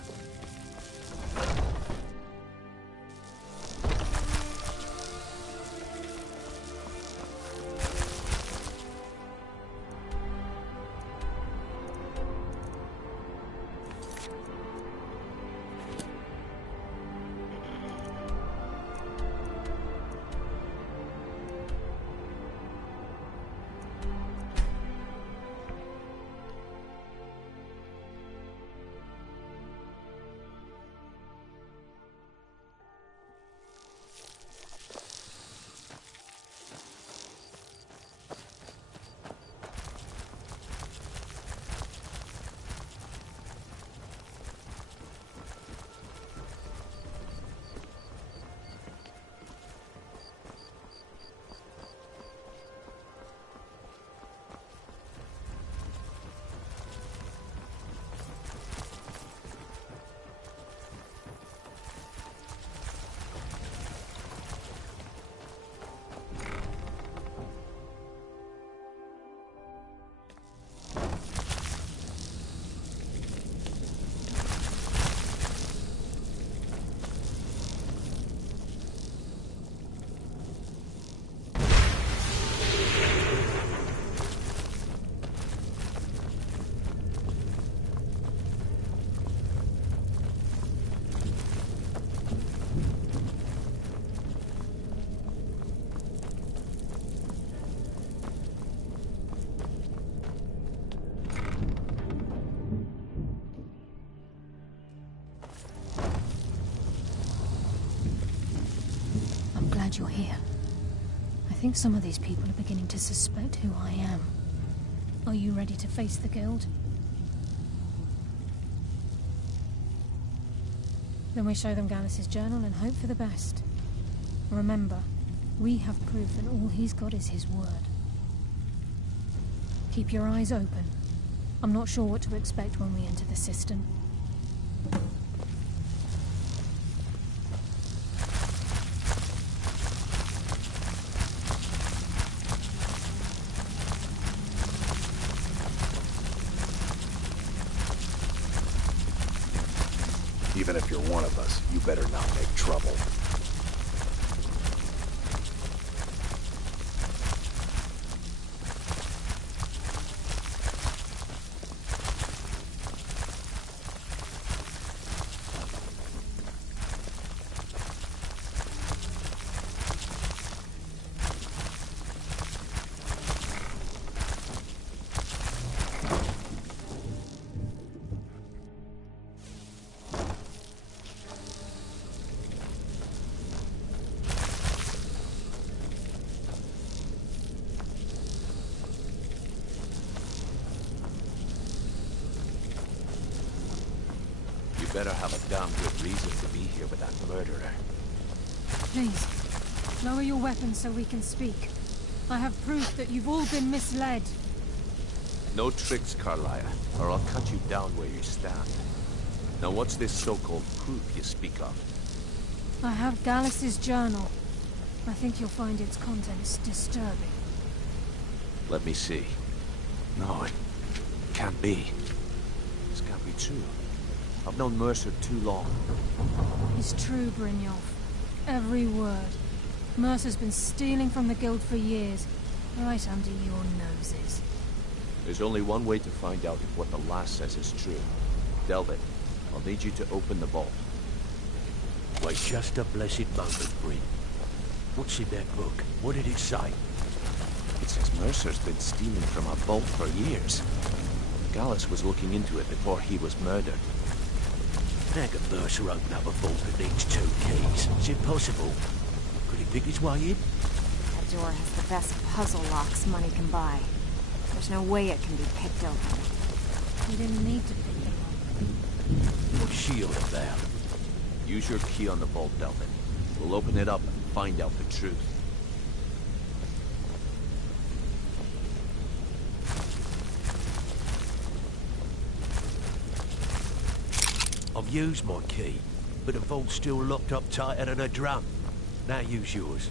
You're here. I think some of these people are beginning to suspect who I am. Are you ready to face the Guild? Then we show them Gallus's journal and hope for the best. Remember, we have proof that all he's got is his word. Keep your eyes open. I'm not sure what to expect when we enter the system. Even if you're one of us, you better not make trouble. better have a damn good reason to be here with that murderer. Please, lower your weapons so we can speak. I have proof that you've all been misled. No tricks, Carlia, or I'll cut you down where you stand. Now what's this so-called proof you speak of? I have Gallus's journal. I think you'll find its contents disturbing. Let me see. No, it can't be. This can't be true. I've known Mercer too long. It's true, Brynjolf. Every word. Mercer's been stealing from the Guild for years, right under your noses. There's only one way to find out if what the lass says is true. Delvin, I'll need you to open the vault. Wait just a blessed moment, Bryn. What's in that book? What did it say? It says Mercer's been stealing from our vault for years. Gallus was looking into it before he was murdered. How can Mercer open up a vault that needs 2 keys? It's impossible. Could he pick his way in? That door has the best puzzle locks money can buy. There's no way it can be picked open. You didn't need to pick the lock. What's she all about? Use your key on the vault, Delvin. We'll open it up and find out the truth. I've used my key, but the vault's still locked up tighter than a drum. Now use yours.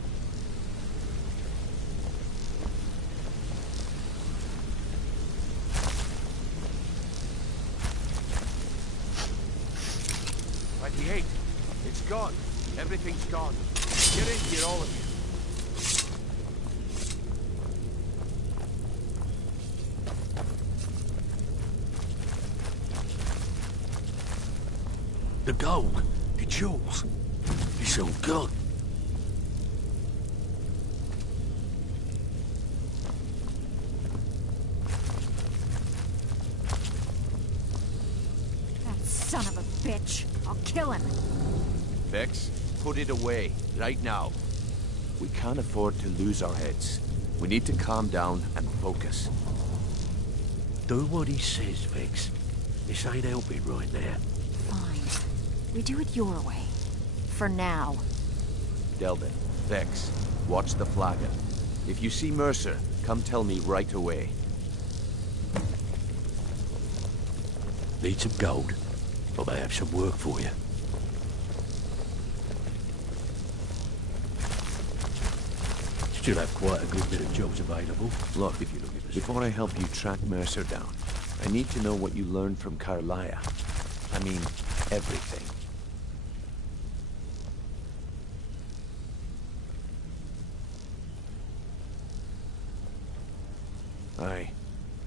It's gone. Everything's gone. Get in here, all of you. The gold, the jewels, it's all gone. That son of a bitch. I'll kill him. Vex, put it away, right now. We can't afford to lose our heads. We need to calm down and focus. Do what he says, Vex. This ain't helping right now. Fine. We do it your way. For now. Delvin, Vex, watch the flagon. If you see Mercer, come tell me right away. Need some gold? I may have some work for you. Still have quite a good bit of jobs available. Look, before I help you track Mercer down, I need to know what you learned from Carlia. I mean, everything.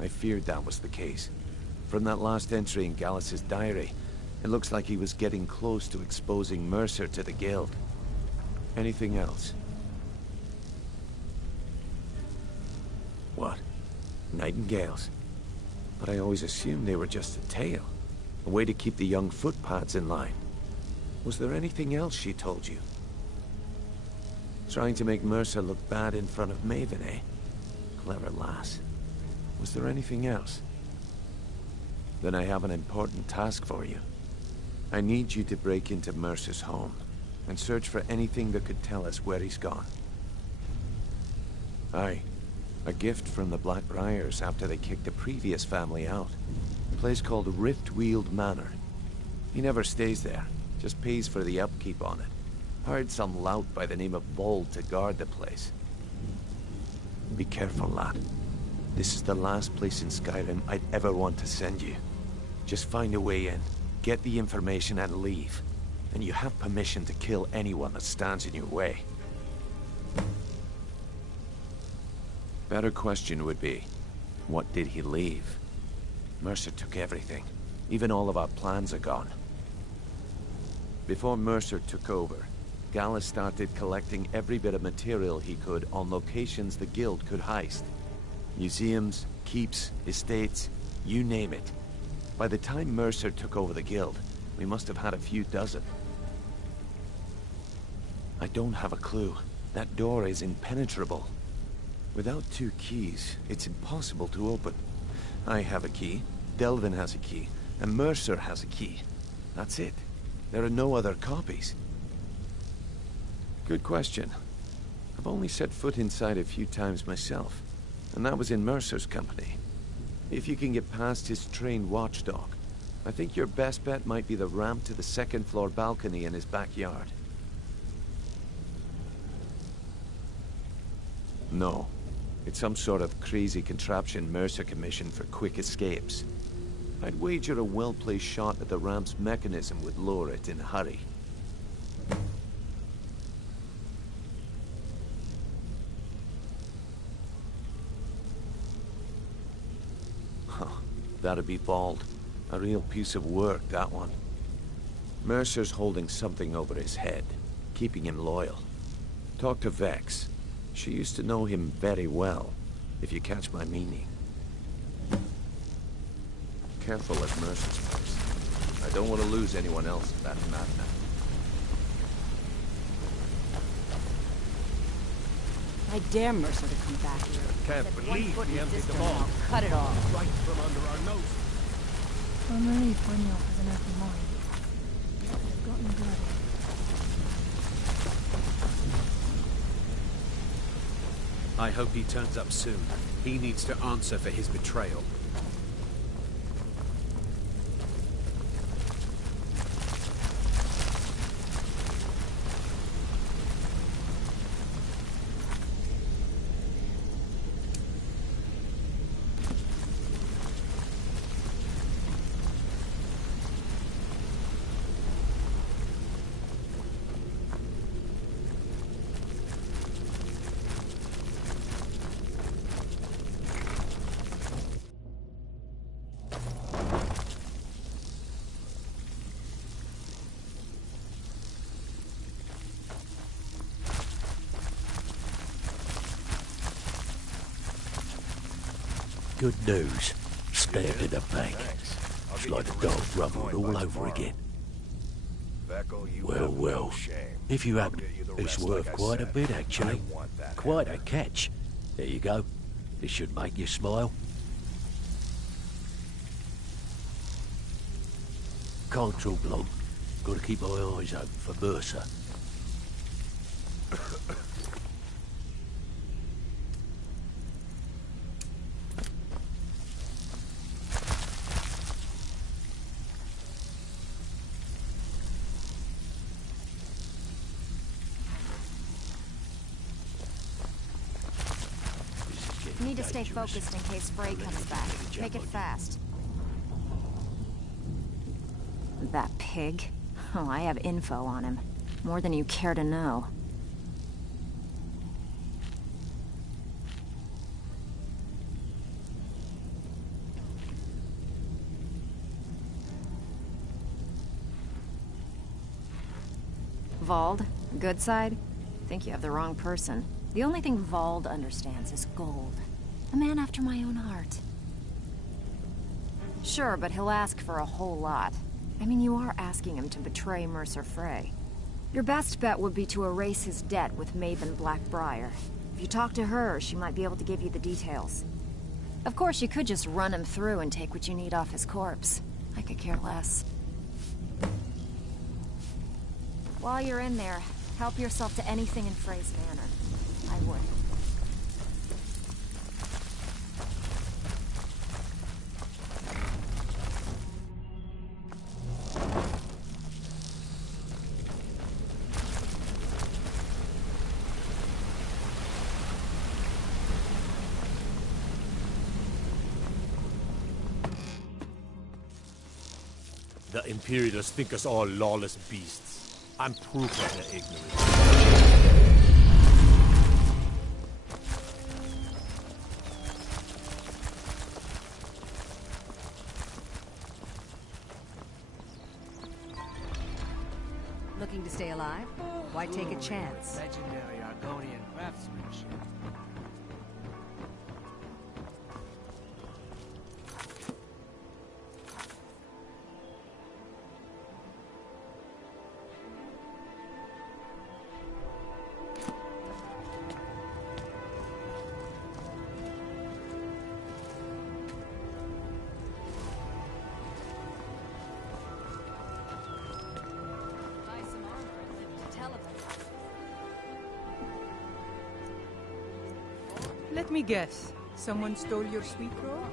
I feared that was the case. From that last entry in Gallus's diary, it looks like he was getting close to exposing Mercer to the Guild. Anything else? What? Nightingales? But I always assumed they were just a tale. A way to keep the young footpads in line. Was there anything else she told you? Trying to make Mercer look bad in front of Maven, eh? Clever lass. Was there anything else? Then I have an important task for you. I need you to break into Mercer's home and search for anything that could tell us where he's gone. Aye. A gift from the Blackbriars after they kicked the previous family out. A place called Riftweald Manor. He never stays there, just pays for the upkeep on it. Hired some lout by the name of Vold to guard the place. Be careful, lad. This is the last place in Skyrim I'd ever want to send you. Just find a way in, get the information and leave. And you have permission to kill anyone that stands in your way. Better question would be, what did he leave? Mercer took everything. Even all of our plans are gone. Before Mercer took over, Gallus started collecting every bit of material he could on locations the Guild could heist. Museums, keeps, estates, you name it. By the time Mercer took over the Guild, we must have had a few dozen. I don't have a clue. That door is impenetrable. Without 2 keys, it's impossible to open. I have a key, Delvin has a key, and Mercer has a key. That's it. There are no other copies. Good question. I've only set foot inside a few times myself, and that was in Mercer's company. If you can get past his trained watchdog, I think your best bet might be the ramp to the second-floor balcony in his backyard. No. It's some sort of crazy contraption Mercer commissioned for quick escapes. I'd wager a well-placed shot at the ramp's mechanism would lower it in a hurry. Huh. That'd be bald. A real piece of work, that one. Mercer's holding something over his head, keeping him loyal. Talk to Vex. She used to know him very well, if you catch my meaning. Careful at Mercer's place. I don't want to lose anyone else in that madman. I dare Mercer to come back here. Can't believe he emptied them all. Cut it off. Right from under our nose. I'm relieved Brynjolf has an open mind. They've gotten bloody. I hope he turns up soon. He needs to answer for his betrayal. Good news. Stabbed in the back. It's like the dog rumbled all over again. Well, well. If you happen, it's worth quite a bit, actually. Quite a catch. There you go. This should make you smile. Can't talk long. Gotta keep my eyes open for Mercer. Need to stay focused in case Frey comes back. Make it fast. That pig? Oh, I have info on him. More than you care to know. Vald? Good side? Think you have the wrong person. The only thing Vald understands is gold. A man after my own heart. Sure, but he'll ask for a whole lot. I mean, you are asking him to betray Mercer Frey. Your best bet would be to erase his debt with Maven Blackbriar. If you talk to her, she might be able to give you the details. Of course, you could just run him through and take what you need off his corpse. I could care less. While you're in there, help yourself to anything in Frey's manor. I would. The Imperialists think us all lawless beasts. I'm proof of their ignorance. Looking to stay alive? Why take a chance? Legendary Argonian craftsmanship. Let me guess. Someone stole your sweet roll?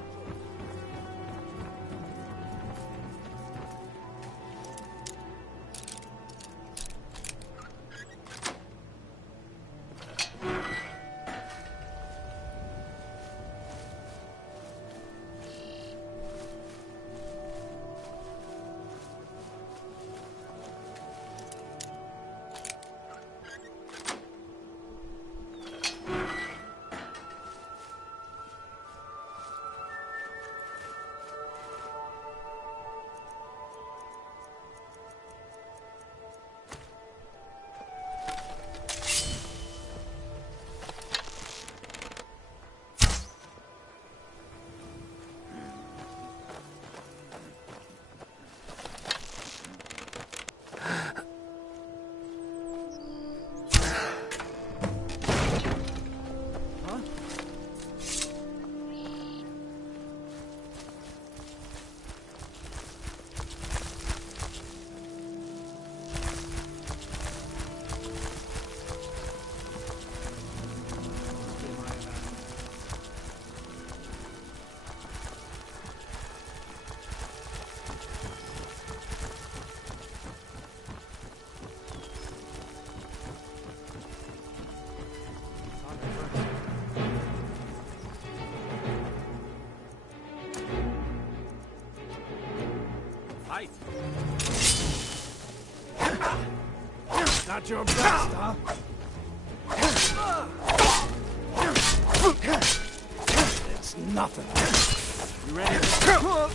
Not your best, huh? It's nothing. You ready to go?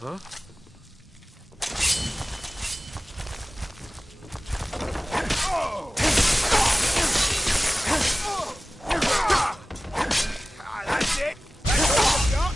Huh? That's it. That's all I've got.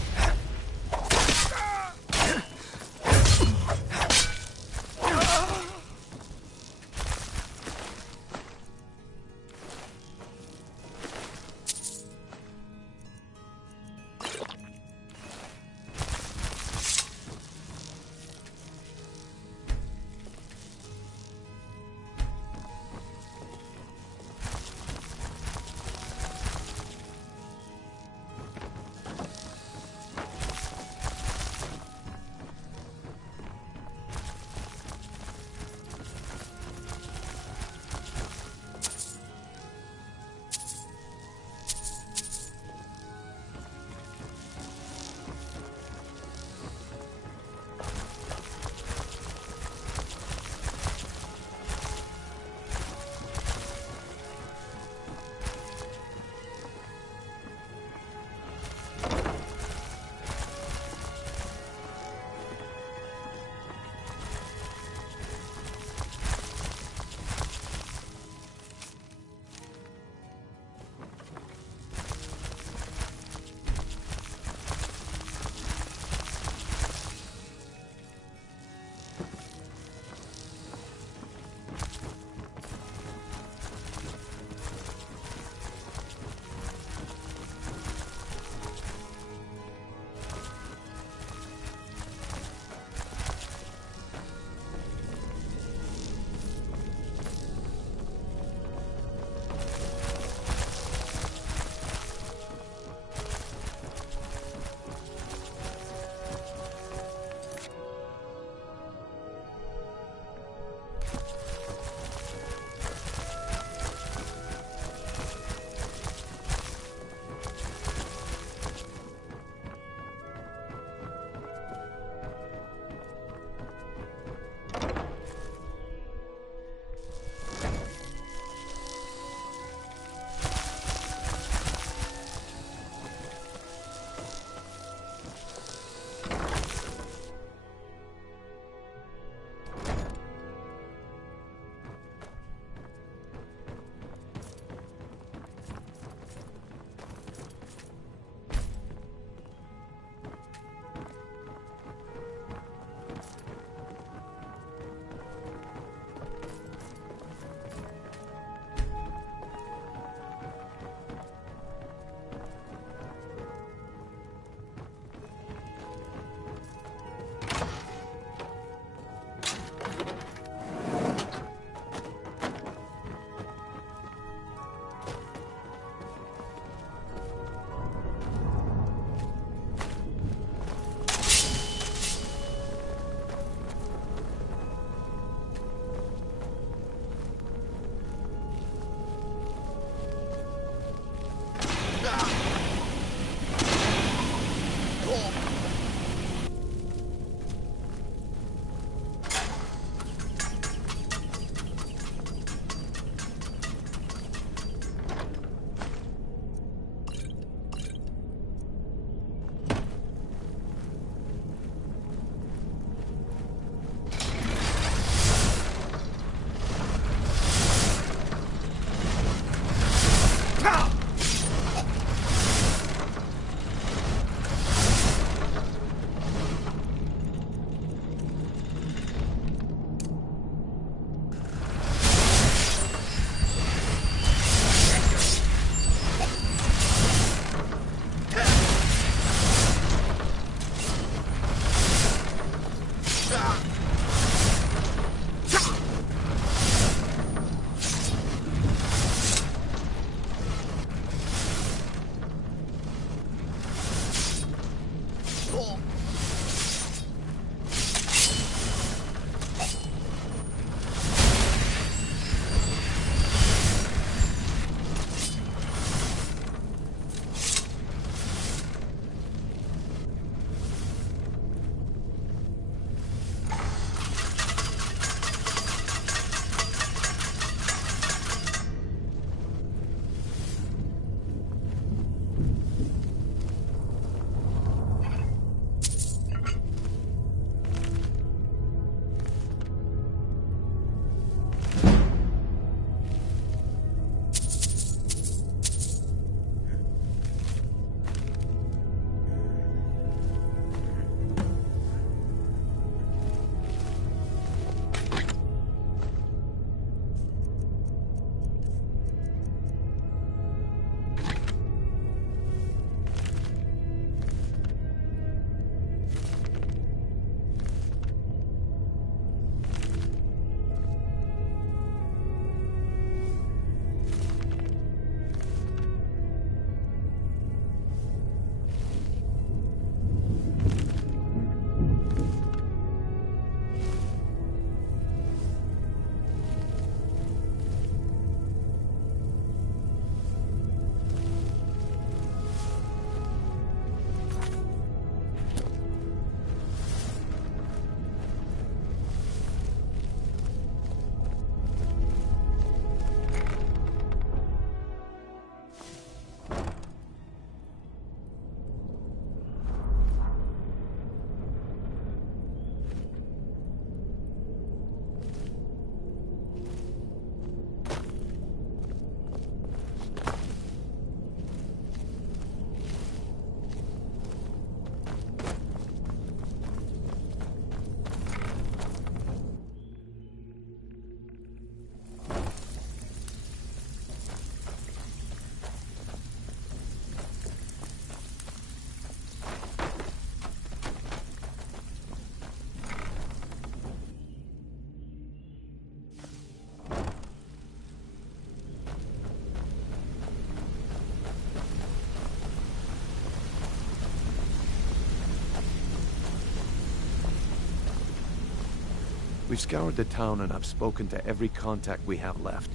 We've scoured the town and I've spoken to every contact we have left.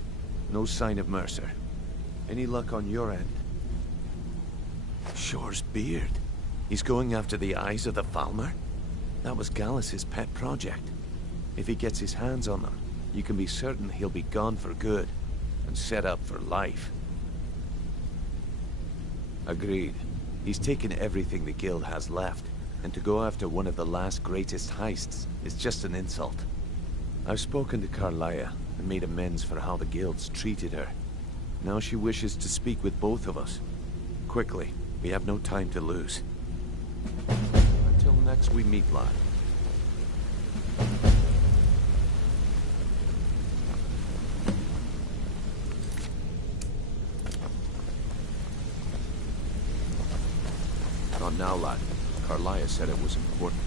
No sign of Mercer. Any luck on your end? Shore's beard. He's going after the eyes of the Falmer? That was Gallus's pet project. If he gets his hands on them, you can be certain he'll be gone for good, and set up for life. Agreed. He's taken everything the guild has left, and to go after one of the last greatest heists is just an insult. I've spoken to Carlia and made amends for how the guilds treated her. Now she wishes to speak with both of us. Quickly, we have no time to lose. Until next we meet, lad. Not now, lad. Carlia said it was important.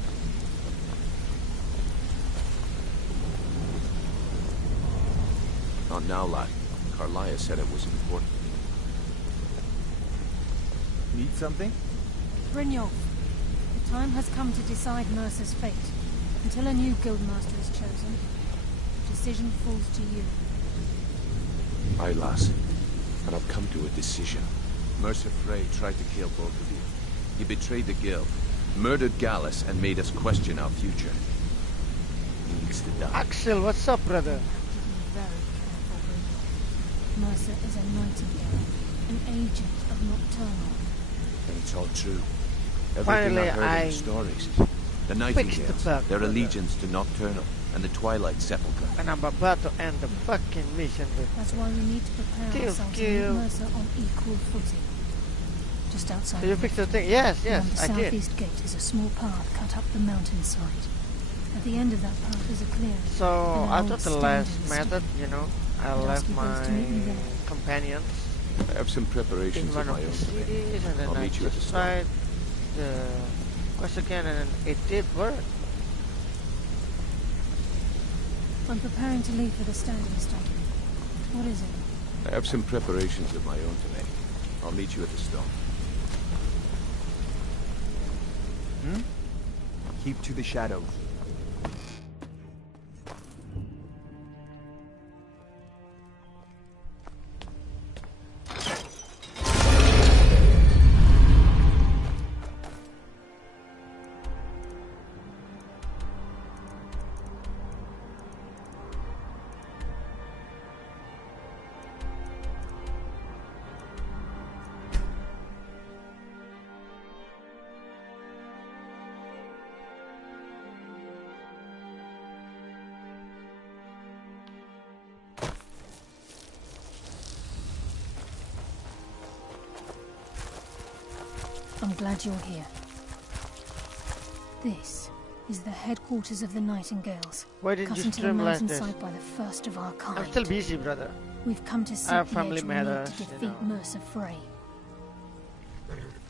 Not now, lad. Carlia said it was important. Need something? Brynjolf, the time has come to decide Mercer's fate. Until a new guildmaster is chosen, the decision falls to you. Aye, lass. And I've come to a decision. Mercer Frey tried to kill both of you. He betrayed the guild, murdered Gallus, and made us question our future. He needs to die. Axel, what's up, brother? Very careful, Brynjolf. Mercer is a nightingale, an agent of Nocturnal. And it's all true. Everything Finally, I've heard in the stories. The Nightingales, their allegiance to Nocturnal, and the Twilight Sepulchre. And I'm about to end the fucking mission with... That's why we need to prepare ourselves to meet Mercer on equal footing. Just outside So you fixed the thing? Yes, yes, I beyond the did. southeast gate is a small path cut up the mountainside. At the end of that path is a clearing. So An after old the last standing method, you know, I I'd ask left you both to meet me my there. companions I have some in preparations one of my of own the to make. cities, and then I'll I meet you at the just start. tried the quest again, and it did work. I'm preparing to leave for the standing stone. What is it? I have some preparations of my own to make. I'll meet you at the stone. Keep to the shadows. I'm glad you're here. This is the headquarters of the Nightingales. Why didn't cut you into the stream like this? mountainside by the first of our kind. I'm still busy, brother. We've come to I seek have the family edge we need matters, to you defeat know. Mercer Frey.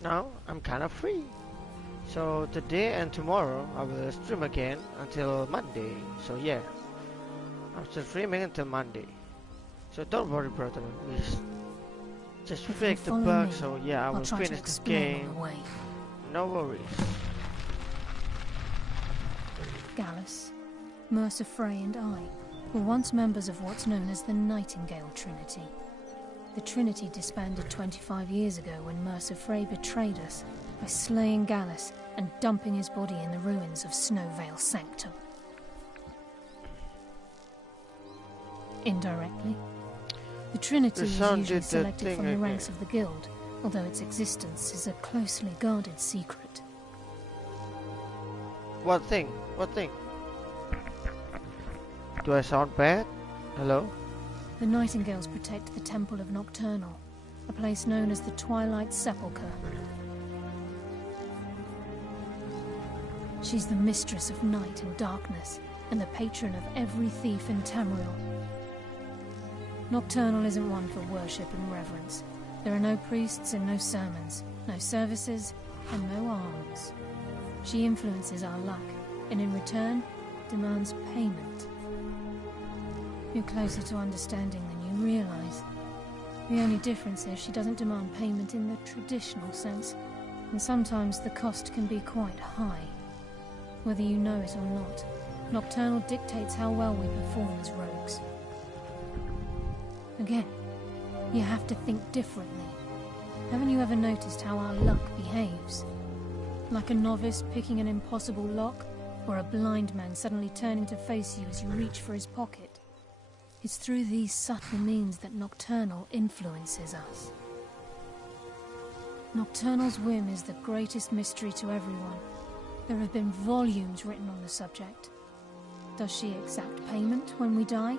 Now I'm kind of free. So today and tomorrow I will stream again until Monday. So yeah, I'm still streaming until Monday. So don't worry, brother. We just If you fix the follow bug. me, So yeah, I I'll will try to finish the explain on game. the way. No worries. Gallus, Mercer Frey and I were once members of what's known as the Nightingale Trinity. The Trinity disbanded 25 years ago when Mercer Frey betrayed us by slaying Gallus and dumping his body in the ruins of Snowvale Sanctum. Indirectly, the Trinity The is son usually did the selected thing from the again. ranks of the Guild, although its existence is a closely guarded secret. What thing? What thing? Do I sound bad? Hello? The Nightingales protect the Temple of Nocturnal, a place known as the Twilight Sepulchre. She's the mistress of night and darkness, and the patron of every thief in Tamriel. Nocturnal isn't one for worship and reverence. There are no priests and no sermons, no services, and no alms. She influences our luck, and in return, demands payment. You're closer to understanding than you realize. The only difference is she doesn't demand payment in the traditional sense, and sometimes the cost can be quite high. Whether you know it or not, Nocturnal dictates how well we perform as rogues. Again, you have to think differently. Haven't you ever noticed how our luck behaves? Like a novice picking an impossible lock, or a blind man suddenly turning to face you as you reach for his pocket. It's through these subtle means that Nocturnal influences us. Nocturnal's whim is the greatest mystery to everyone. There have been volumes written on the subject. Does she exact payment when we die?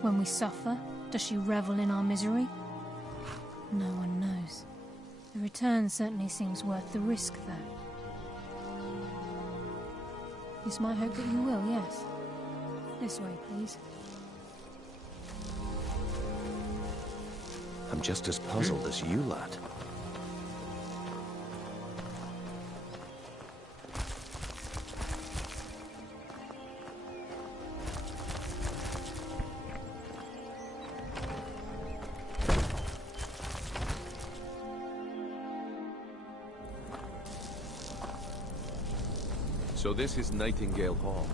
When we suffer, does she revel in our misery? No one knows. The return certainly seems worth the risk, though. It's my hope that you will, yes. This way, please. I'm just as puzzled as you, lad. So this is Nightingale Hall.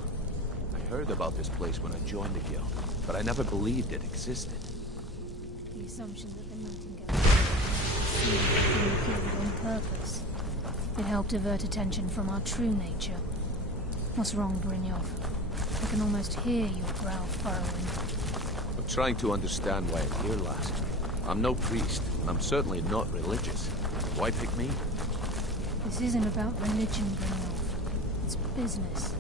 I heard about this place when I joined the guild, but I never believed it existed. The assumption that the Nightingale was on purpose. It helped divert attention from our true nature. What's wrong, Brynjolf? I can almost hear your brow furrowing. I'm trying to understand why I'm here, lass. I'm no priest, and I'm certainly not religious. Why pick me? This isn't about religion, Brynjolf. It's business.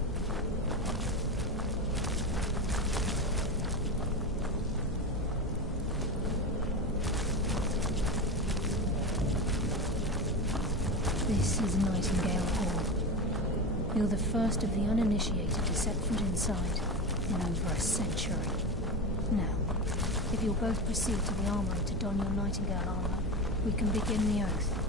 This is Nightingale Hall. You're the first of the uninitiated to set foot inside in over a century. Now, if you'll both proceed to the armory to don your Nightingale armor, we can begin the oath.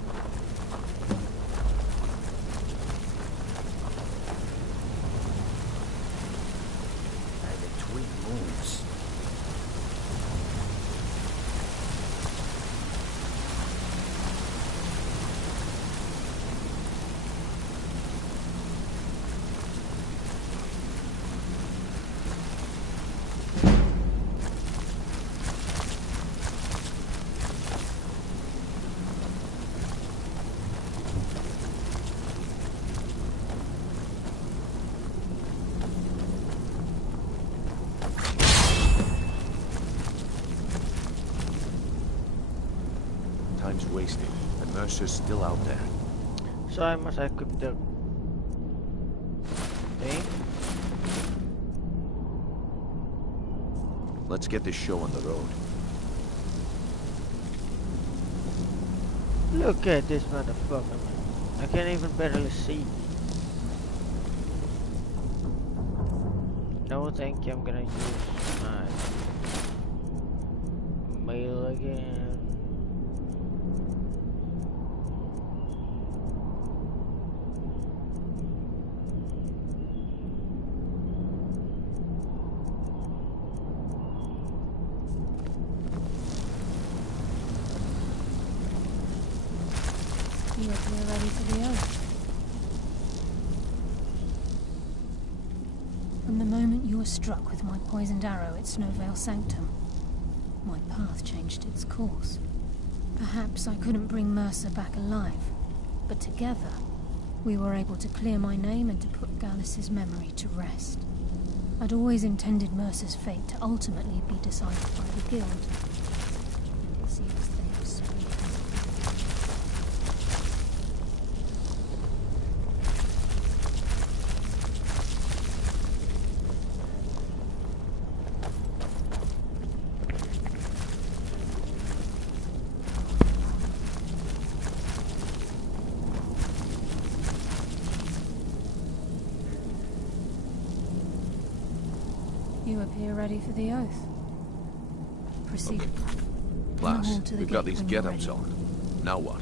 Time's wasted, and Mercer's still out there. So I must equip the thing. Let's get this show on the road. Look at this motherfucker, man. I can't even barely see. No, thank you. I'm gonna use my mail again. You appear ready for the oath. From the moment you were struck with my poisoned arrow at Snowvale Sanctum, my path changed its course. Perhaps I couldn't bring Mercer back alive, but together, we were able to clear my name and to put Gallus's memory to rest. I'd always intended Mercer's fate to ultimately be decided by the Guild. It seems they have spoken. You appear ready for the oath. Proceed. Okay. Lass, we've got these get-ups on. Now what?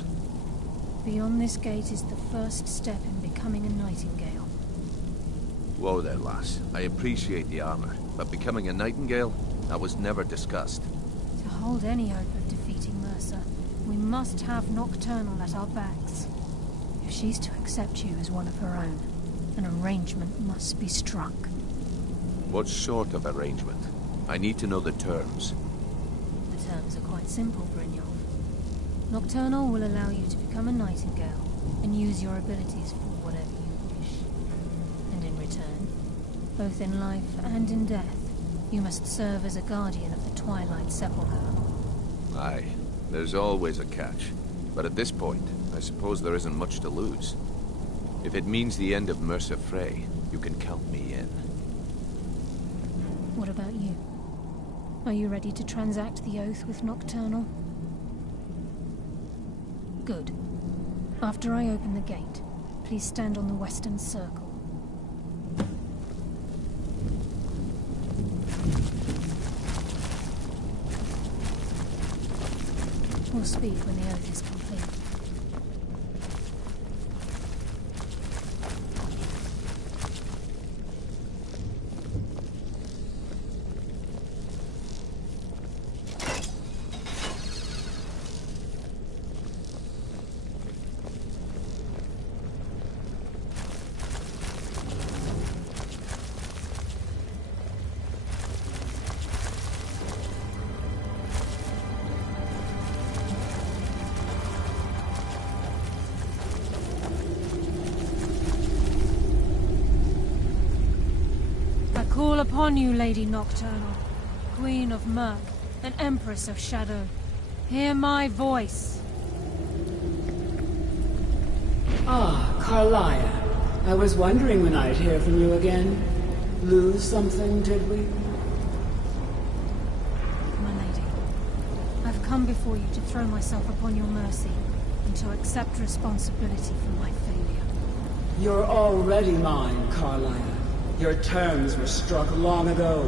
Beyond this gate is the first step in becoming a Nightingale. Whoa there, lass. I appreciate the armor, but becoming a Nightingale? That was never discussed. To hold any hope of defeating Mercer, we must have Nocturnal at our backs. If she's to accept you as one of her own, an arrangement must be struck. What sort of arrangement? I need to know the terms. The terms are quite simple, Brynjolf. Nocturnal will allow you to become a nightingale and use your abilities for whatever you wish. And in return, both in life and in death, you must serve as a guardian of the Twilight Sepulchre. Aye, there's always a catch. But at this point, I suppose there isn't much to lose. If it means the end of Mercer Frey, you can count me in. What about you? Are you ready to transact the oath with Nocturnal? Good. After I open the gate, please stand on the western circle. We'll speak when the oath is complete. Call upon you, Lady Nocturnal, Queen of Murk, and Empress of Shadow. Hear my voice. Ah, Carlia. I was wondering when I'd hear from you again. Lose something, did we? My lady, I've come before you to throw myself upon your mercy and to accept responsibility for my failure. You're already mine, Carlia. Your terms were struck long ago.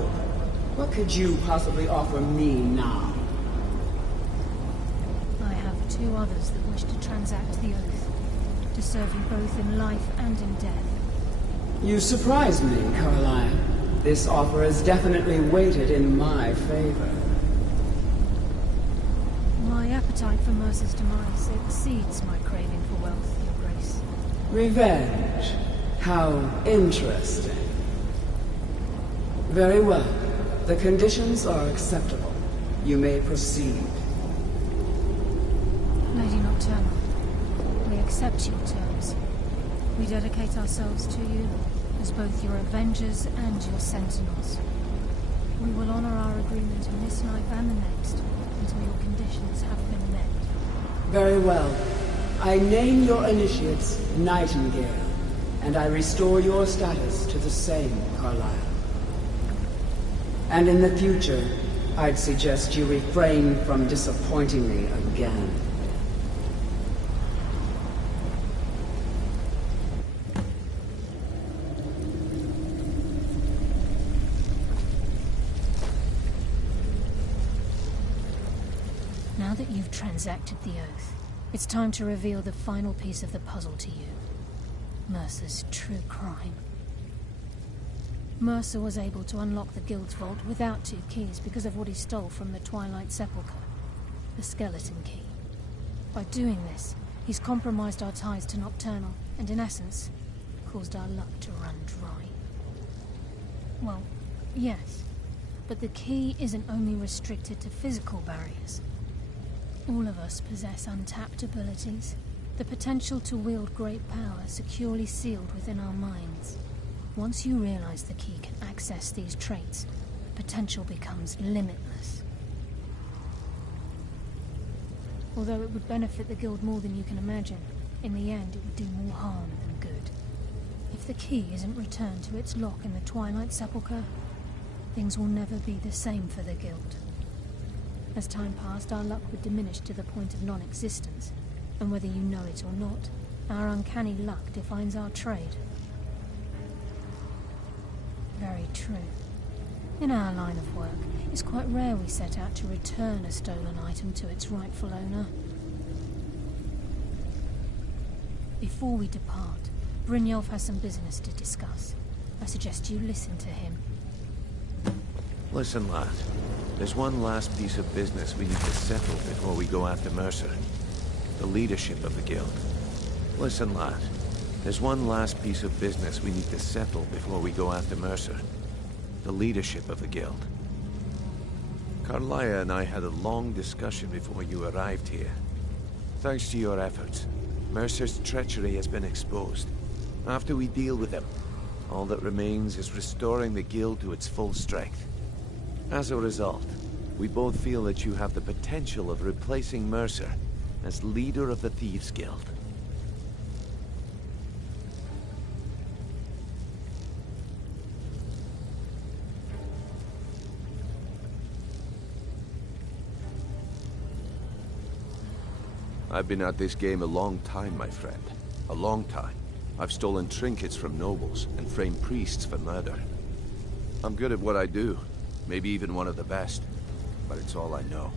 What could you possibly offer me now? I have two others that wish to transact the oath, to serve you both in life and in death. You surprise me, Carlia. This offer is definitely weighted in my favor. My appetite for Mercer's demise exceeds my craving for wealth, Your Grace. Revenge. How interesting. Very well. The conditions are acceptable. You may proceed. Lady Nocturnal, we accept your terms. We dedicate ourselves to you as both your avengers and your sentinels. We will honor our agreement in this life and the next until your conditions have been met. Very well. I name your initiates Nightingale, and I restore your status to the same, Carlisle. And in the future, I'd suggest you refrain from disappointing me again. Now that you've transacted the oath, it's time to reveal the final piece of the puzzle to you. Mercer's true crime. Mercer was able to unlock the Guild's vault without 2 keys because of what he stole from the Twilight Sepulchre, the skeleton key. By doing this, he's compromised our ties to Nocturnal, and in essence, caused our luck to run dry. Well, yes, but the key isn't only restricted to physical barriers. All of us possess untapped abilities, the potential to wield great power securely sealed within our minds. Once you realize the key can access these traits, potential becomes limitless. Although it would benefit the Guild more than you can imagine, in the end it would do more harm than good. If the key isn't returned to its lock in the Twilight Sepulchre, things will never be the same for the Guild. As time passed, our luck would diminish to the point of non-existence, and whether you know it or not, our uncanny luck defines our trade. Very true. In our line of work, it's quite rare we set out to return a stolen item to its rightful owner. Before we depart, Brynjolf has some business to discuss. I suggest you listen to him. Listen, lad. There's one last piece of business we need to settle before we go after Mercer. The leadership of the Guild. Listen, lad. There's one last piece of business we need to settle before we go after Mercer. the leadership of the guild. Carlia and I had a long discussion before you arrived here. Thanks to your efforts, Mercer's treachery has been exposed. After we deal with him, all that remains is restoring the guild to its full strength. As a result, we both feel that you have the potential of replacing Mercer as leader of the Thieves Guild. I've been at this game a long time, my friend. A long time. I've stolen trinkets from nobles and framed priests for murder. I'm good at what I do. Maybe even one of the best. But it's all I know.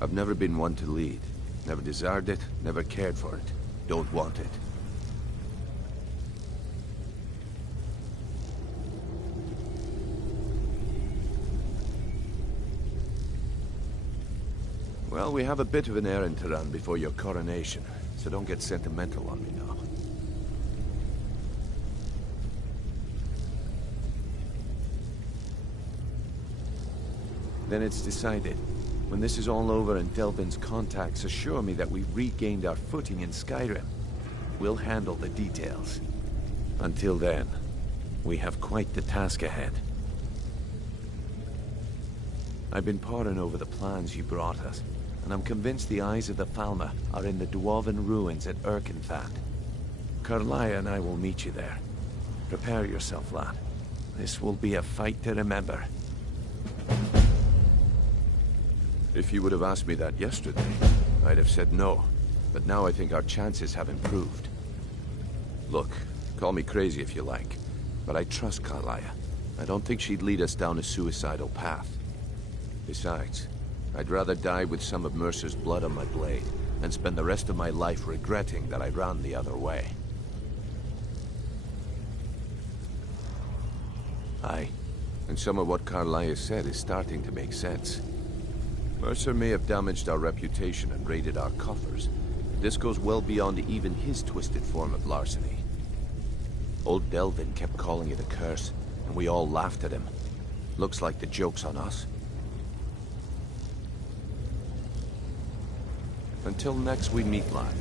I've never been one to lead. Never desired it, never cared for it. Don't want it. Well, we have a bit of an errand to run before your coronation, so don't get sentimental on me now. Then it's decided. When this is all over and Delvin's contacts assure me that we've regained our footing in Skyrim, we'll handle the details. Until then, we have quite the task ahead. I've been poring over the plans you brought us, and I'm convinced the eyes of the Falmer are in the Dwarven ruins at Erkenfand. Carlia and I will meet you there. Prepare yourself, lad. This will be a fight to remember. If you would have asked me that yesterday, I'd have said no. But now I think our chances have improved. Look, call me crazy if you like, but I trust Carlia. I don't think she'd lead us down a suicidal path. Besides, I'd rather die with some of Mercer's blood on my blade than spend the rest of my life regretting that I ran the other way. Aye, and some of what Carlia said is starting to make sense. Mercer may have damaged our reputation and raided our coffers, but this goes well beyond even his twisted form of larceny. Old Delvin kept calling it a curse, and we all laughed at him. Looks like the joke's on us. Until next we meet, lad.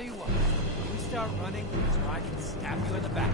tell you what, you start running so I can stab you in the back.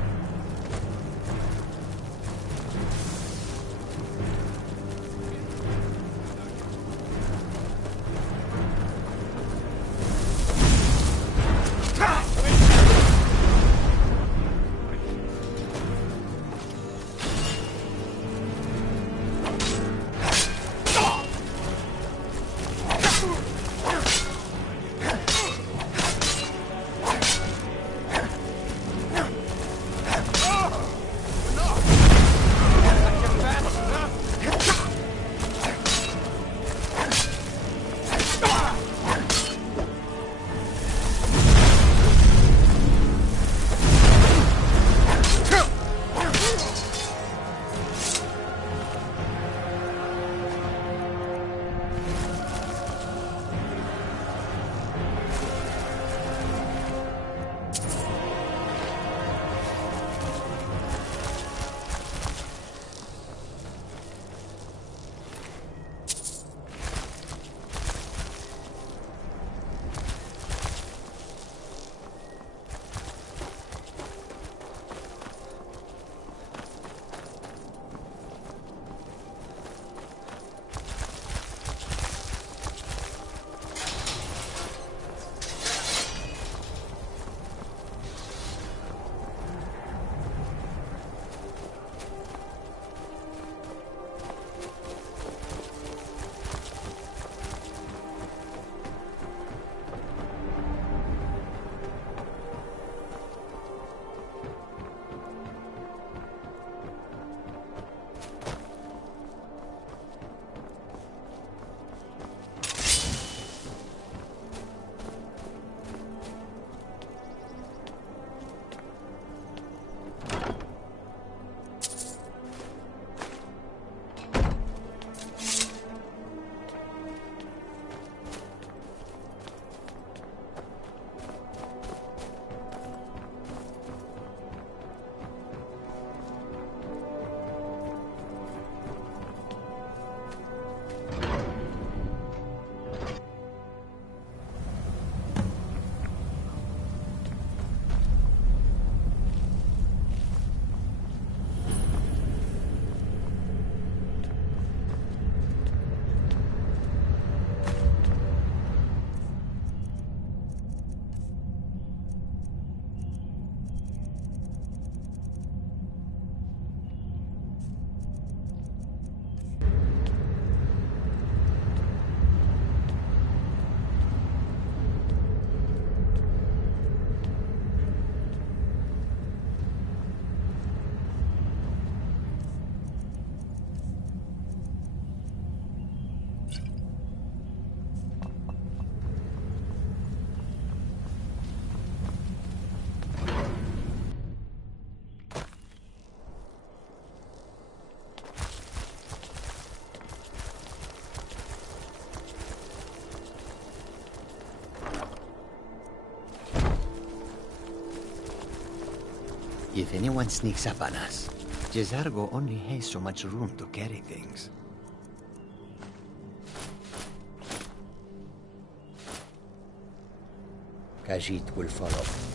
If anyone sneaks up on us, Jezargo only has so much room to carry things. Khajiit will follow.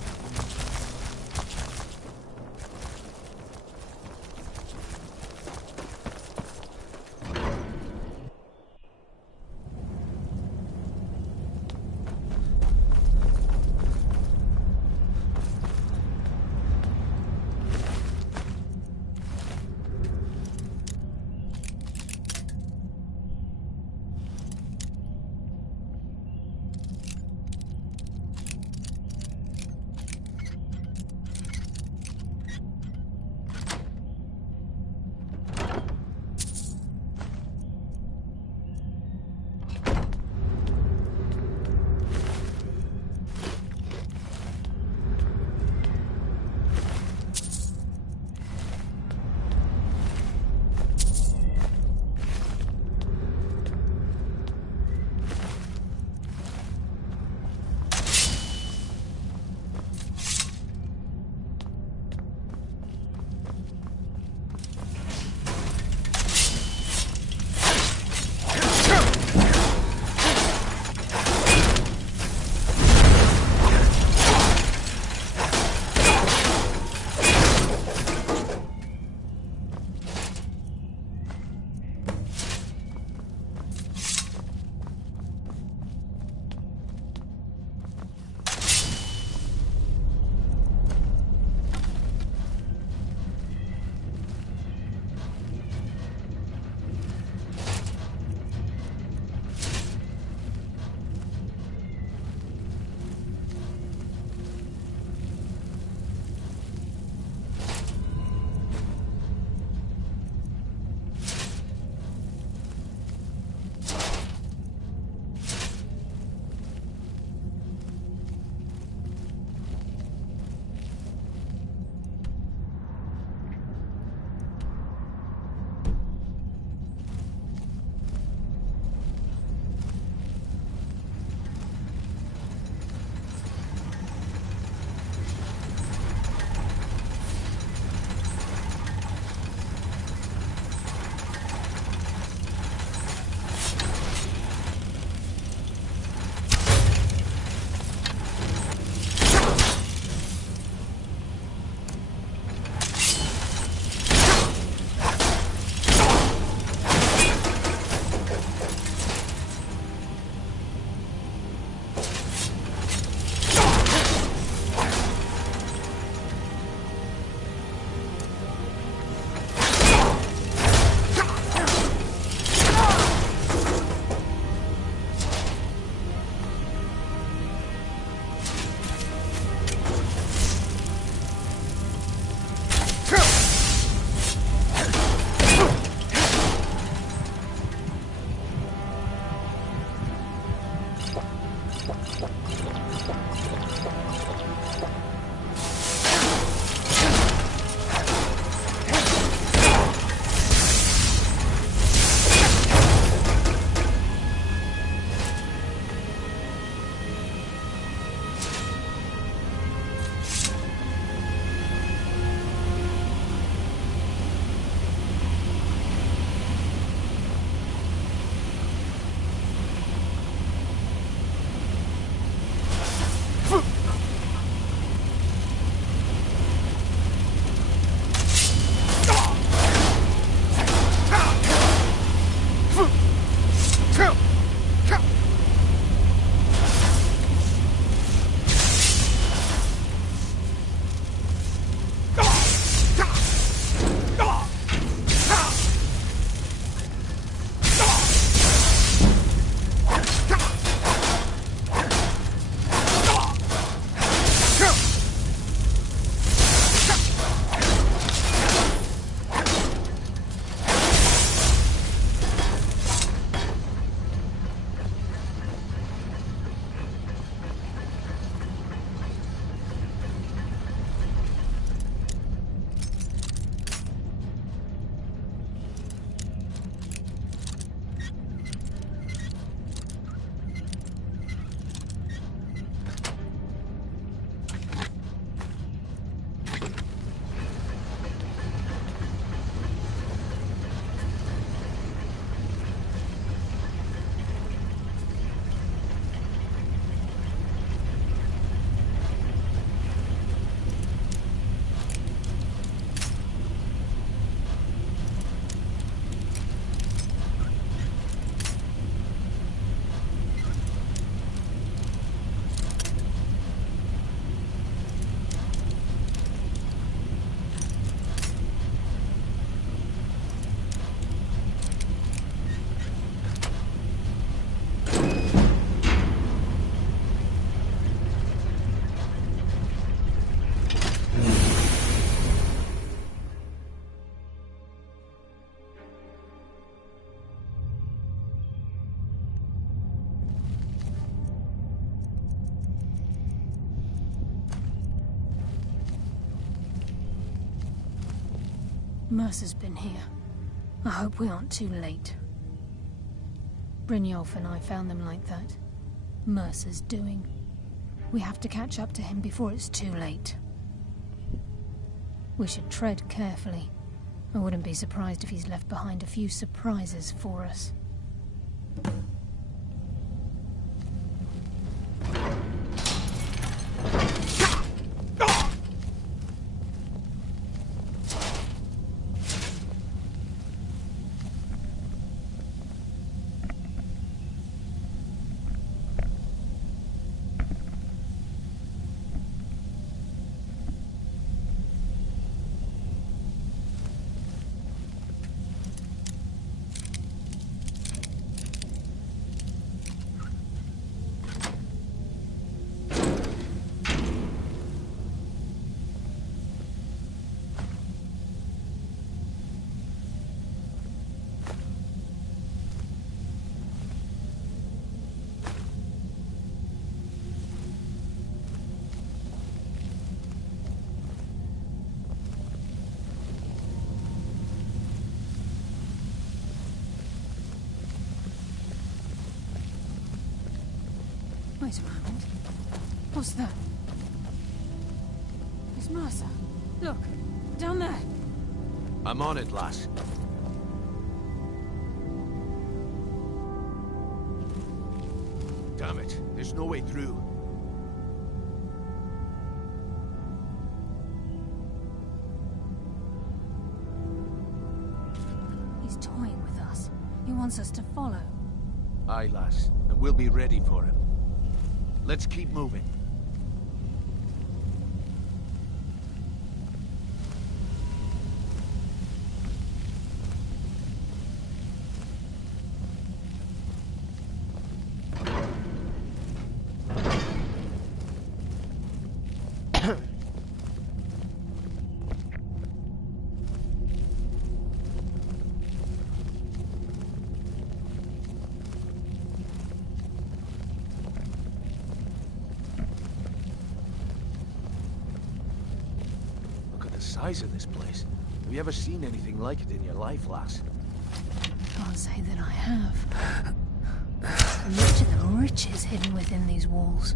Mercer's been here. I hope we aren't too late. Brynjolf and I found them like that. Mercer's doing. We have to catch up to him before it's too late. We should tread carefully. I wouldn't be surprised if he's left behind a few surprises for us. Wait a moment. What's that? It's Mercer. Look, down there. I'm on it, lass. Damn it, there's no way through. He's toying with us. He wants us to follow. Aye, lass, and we'll be ready for him. Let's keep moving. Size of this place. Have you ever seen anything like it in your life, lass? Can't say that I have. Much of the riches hidden within these walls.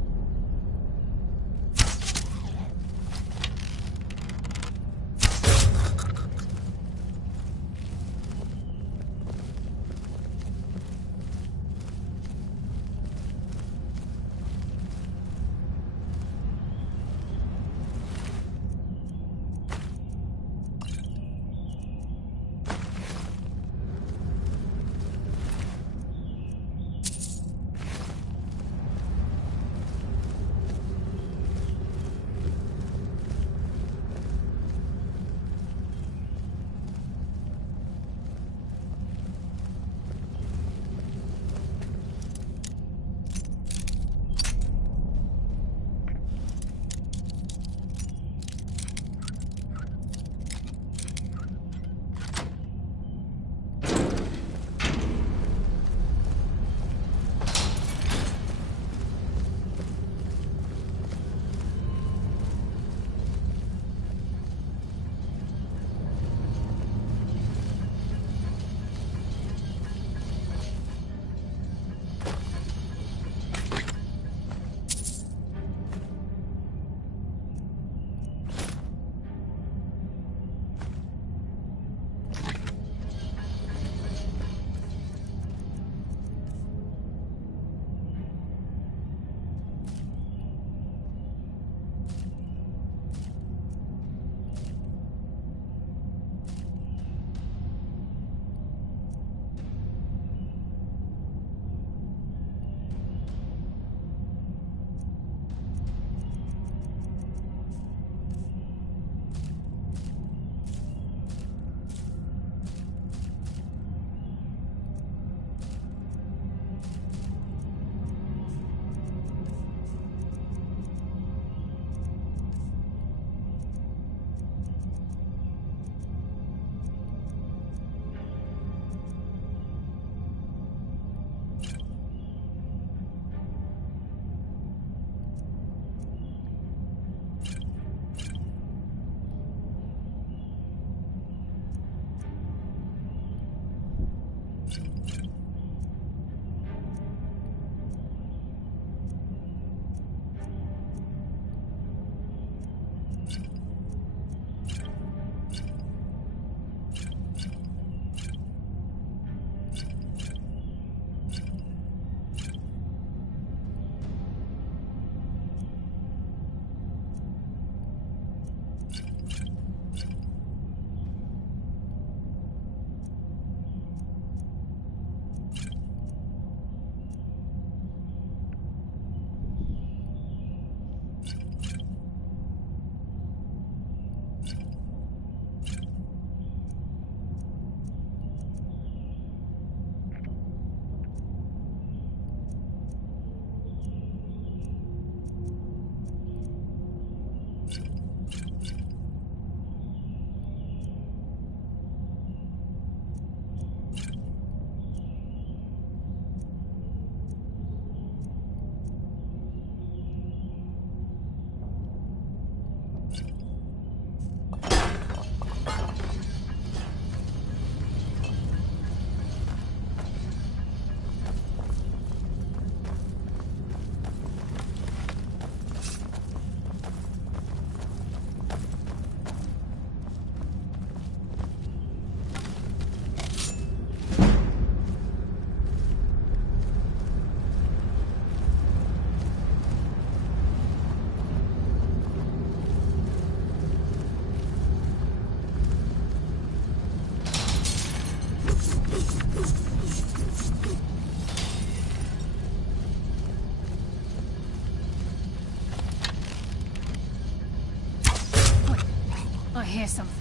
hear something.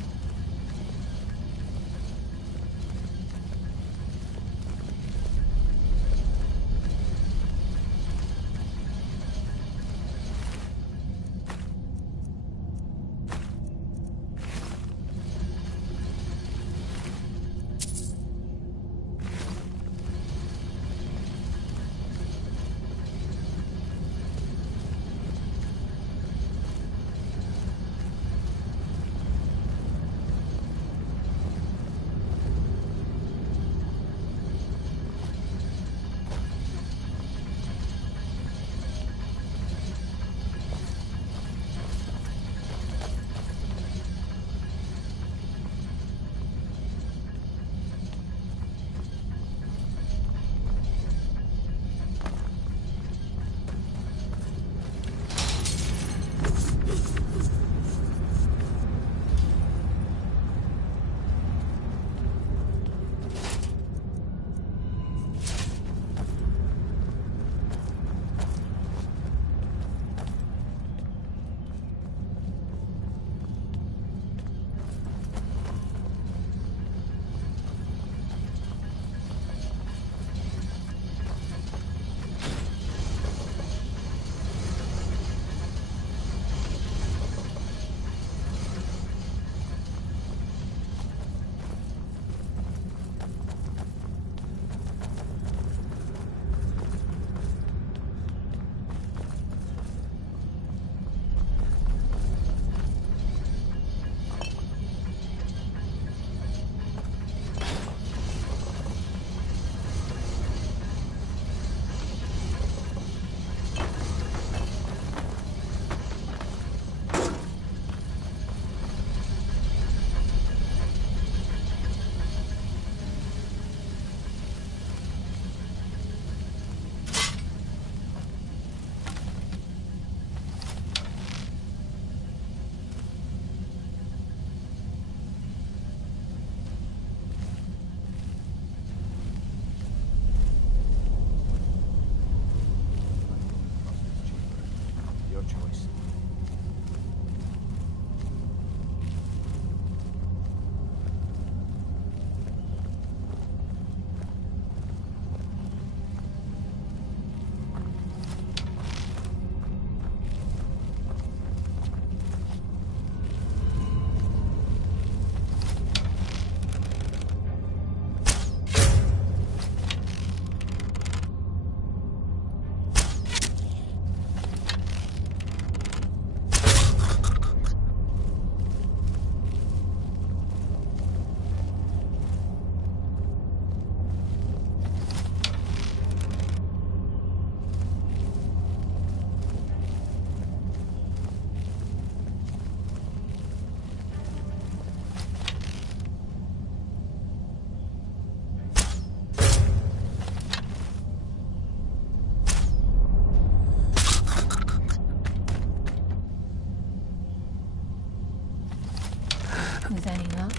With any luck,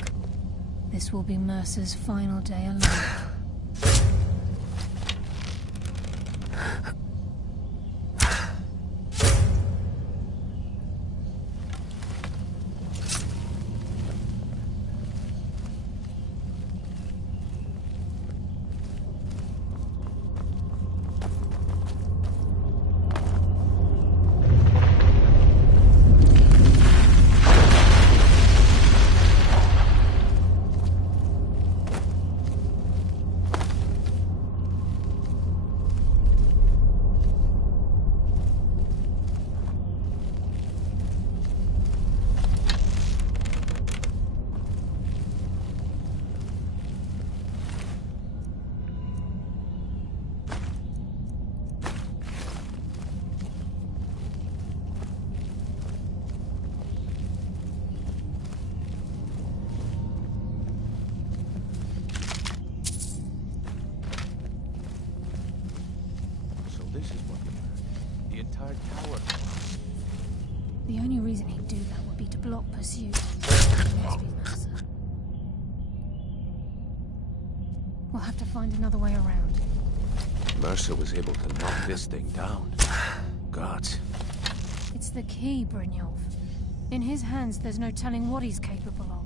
this will be Mercer's final day alive. The only reason he'd do that would be to block pursuit. Must be Mercer. We'll have to find another way around. Mercer was able to knock this thing down. Gods. It's the key, Brynjolf. In his hands, there's no telling what he's capable of.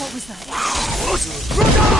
What was that?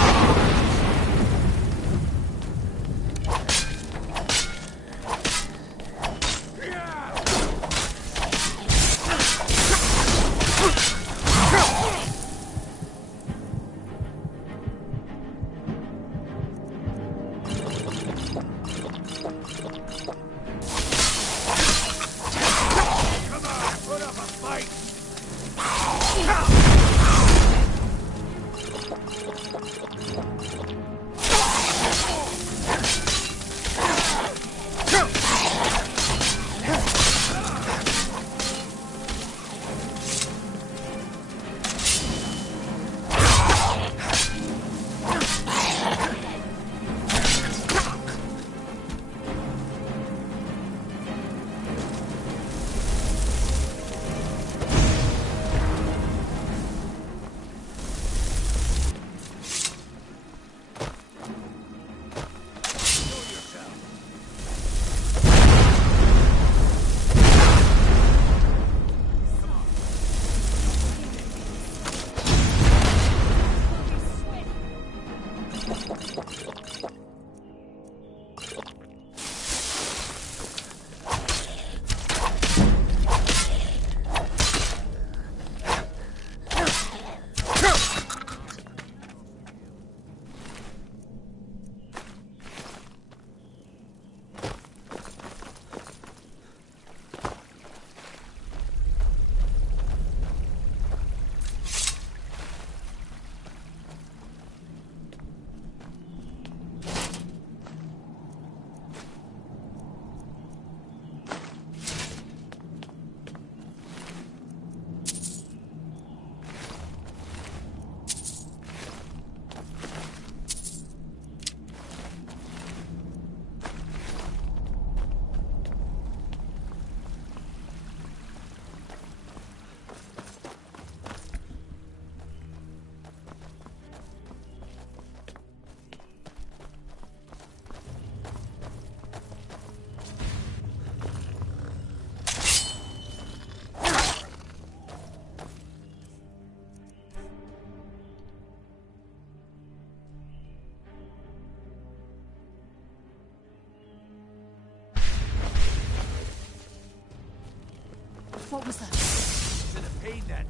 What was that? It's in a pain net.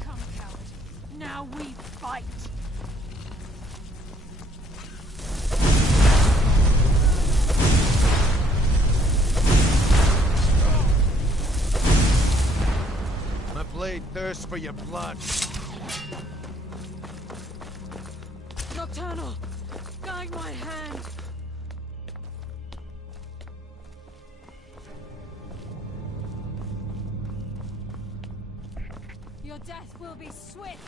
Come, coward. Now we fight. My blade thirsts for your blood. Nocturnal, guide my hand. Your death will be swift.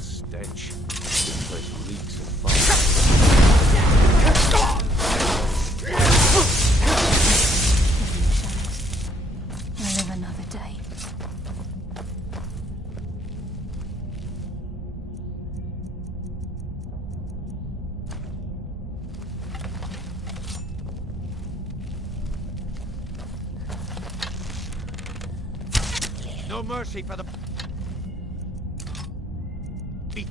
Stench. This place reeks of fire. I live another day. No mercy for the weak.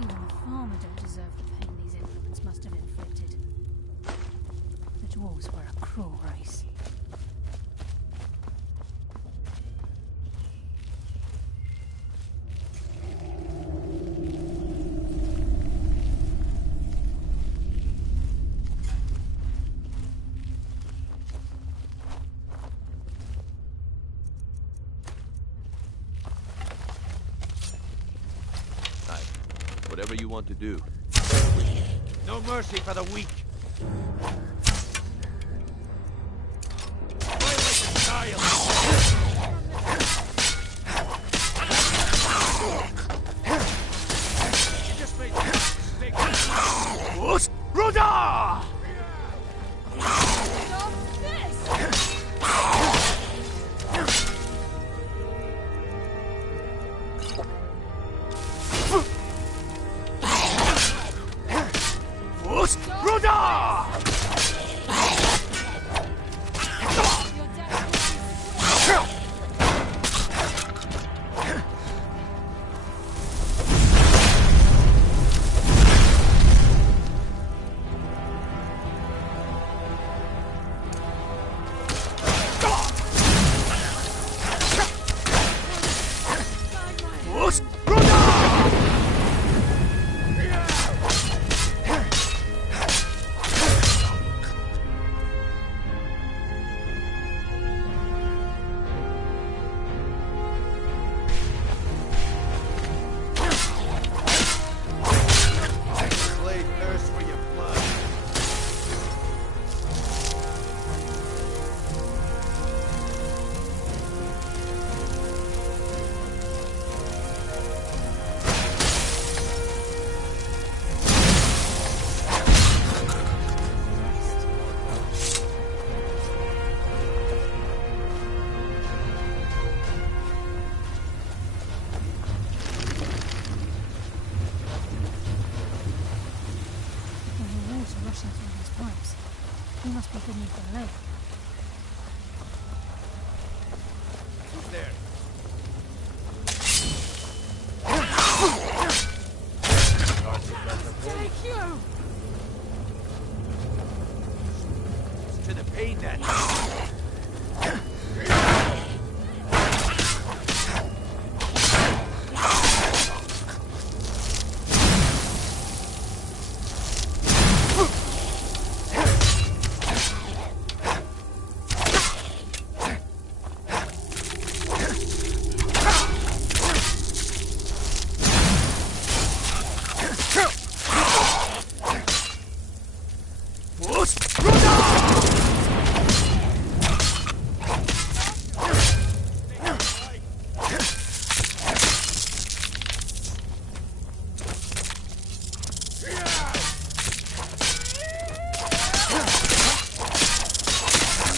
Even the farmer don't deserve the pain these implements must have inflicted. The dwarves were a cruel race. Whatever you want to do. No mercy for the weak. Ruda! Ruda! must be beneath the lake. Who's there? Take you! To the pain then.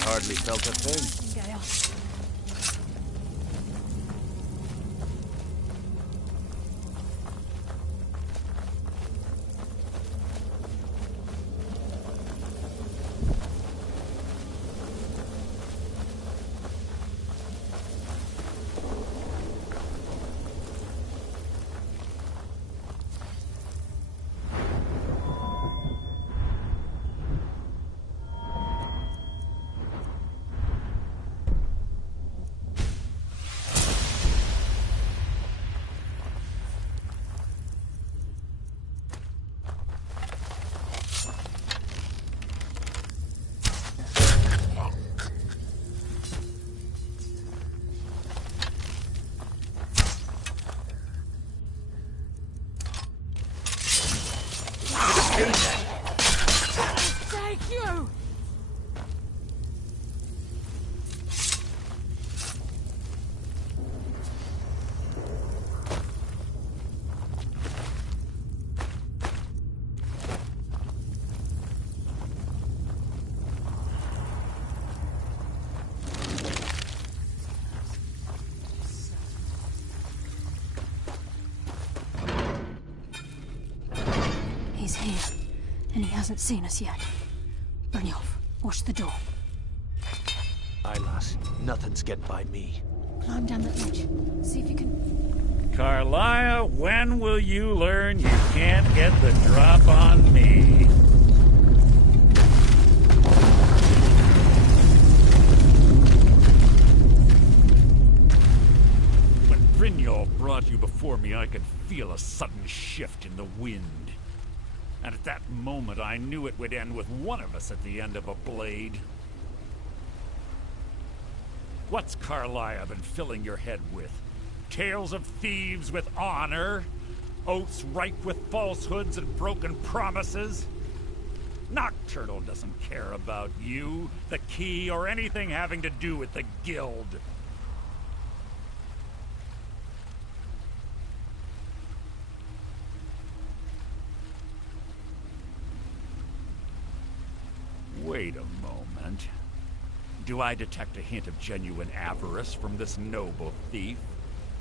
Hardly felt a thing. Take you! He's here, and he hasn't seen us yet. Brynjolf, watch the door. Aye, lass. Nothing's getting by me. Climb down that ledge. See if you can... Carlia, when will you learn you can't get the drop on me? When Brynjolf brought you before me, I could feel a sudden shift in the wind. And at that moment, I knew it would end with one of us at the end of a blade. What's Carlia been filling your head with? Tales of thieves with honor? Oaths ripe with falsehoods and broken promises? Nocturnal doesn't care about you, the key, or anything having to do with the guild. Wait a moment. Do I detect a hint of genuine avarice from this noble thief?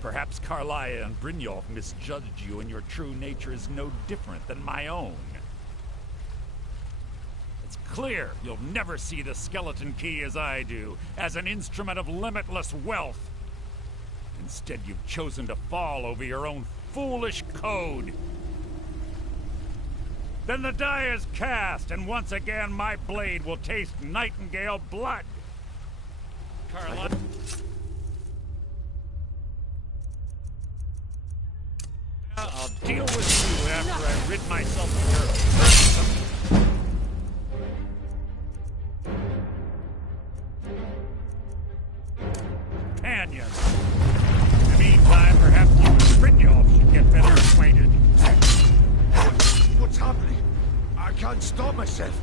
Perhaps Carlia and Brynjolf misjudged you and your true nature is no different than my own. It's clear you'll never see the skeleton key as I do, as an instrument of limitless wealth. Instead, you've chosen to fall over your own foolish code. Then the die is cast, and once again my blade will taste nightingale blood. Carla... I'll deal with you after I rid myself of your... companion. In the meantime, perhaps you and Brynjolf should get better acquainted. What's happening? I can't stop myself.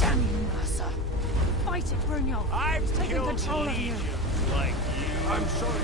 Damn you, Mercer. Fight it, Brynjolf. I've taken killed control of you. legions like you. I'm sorry.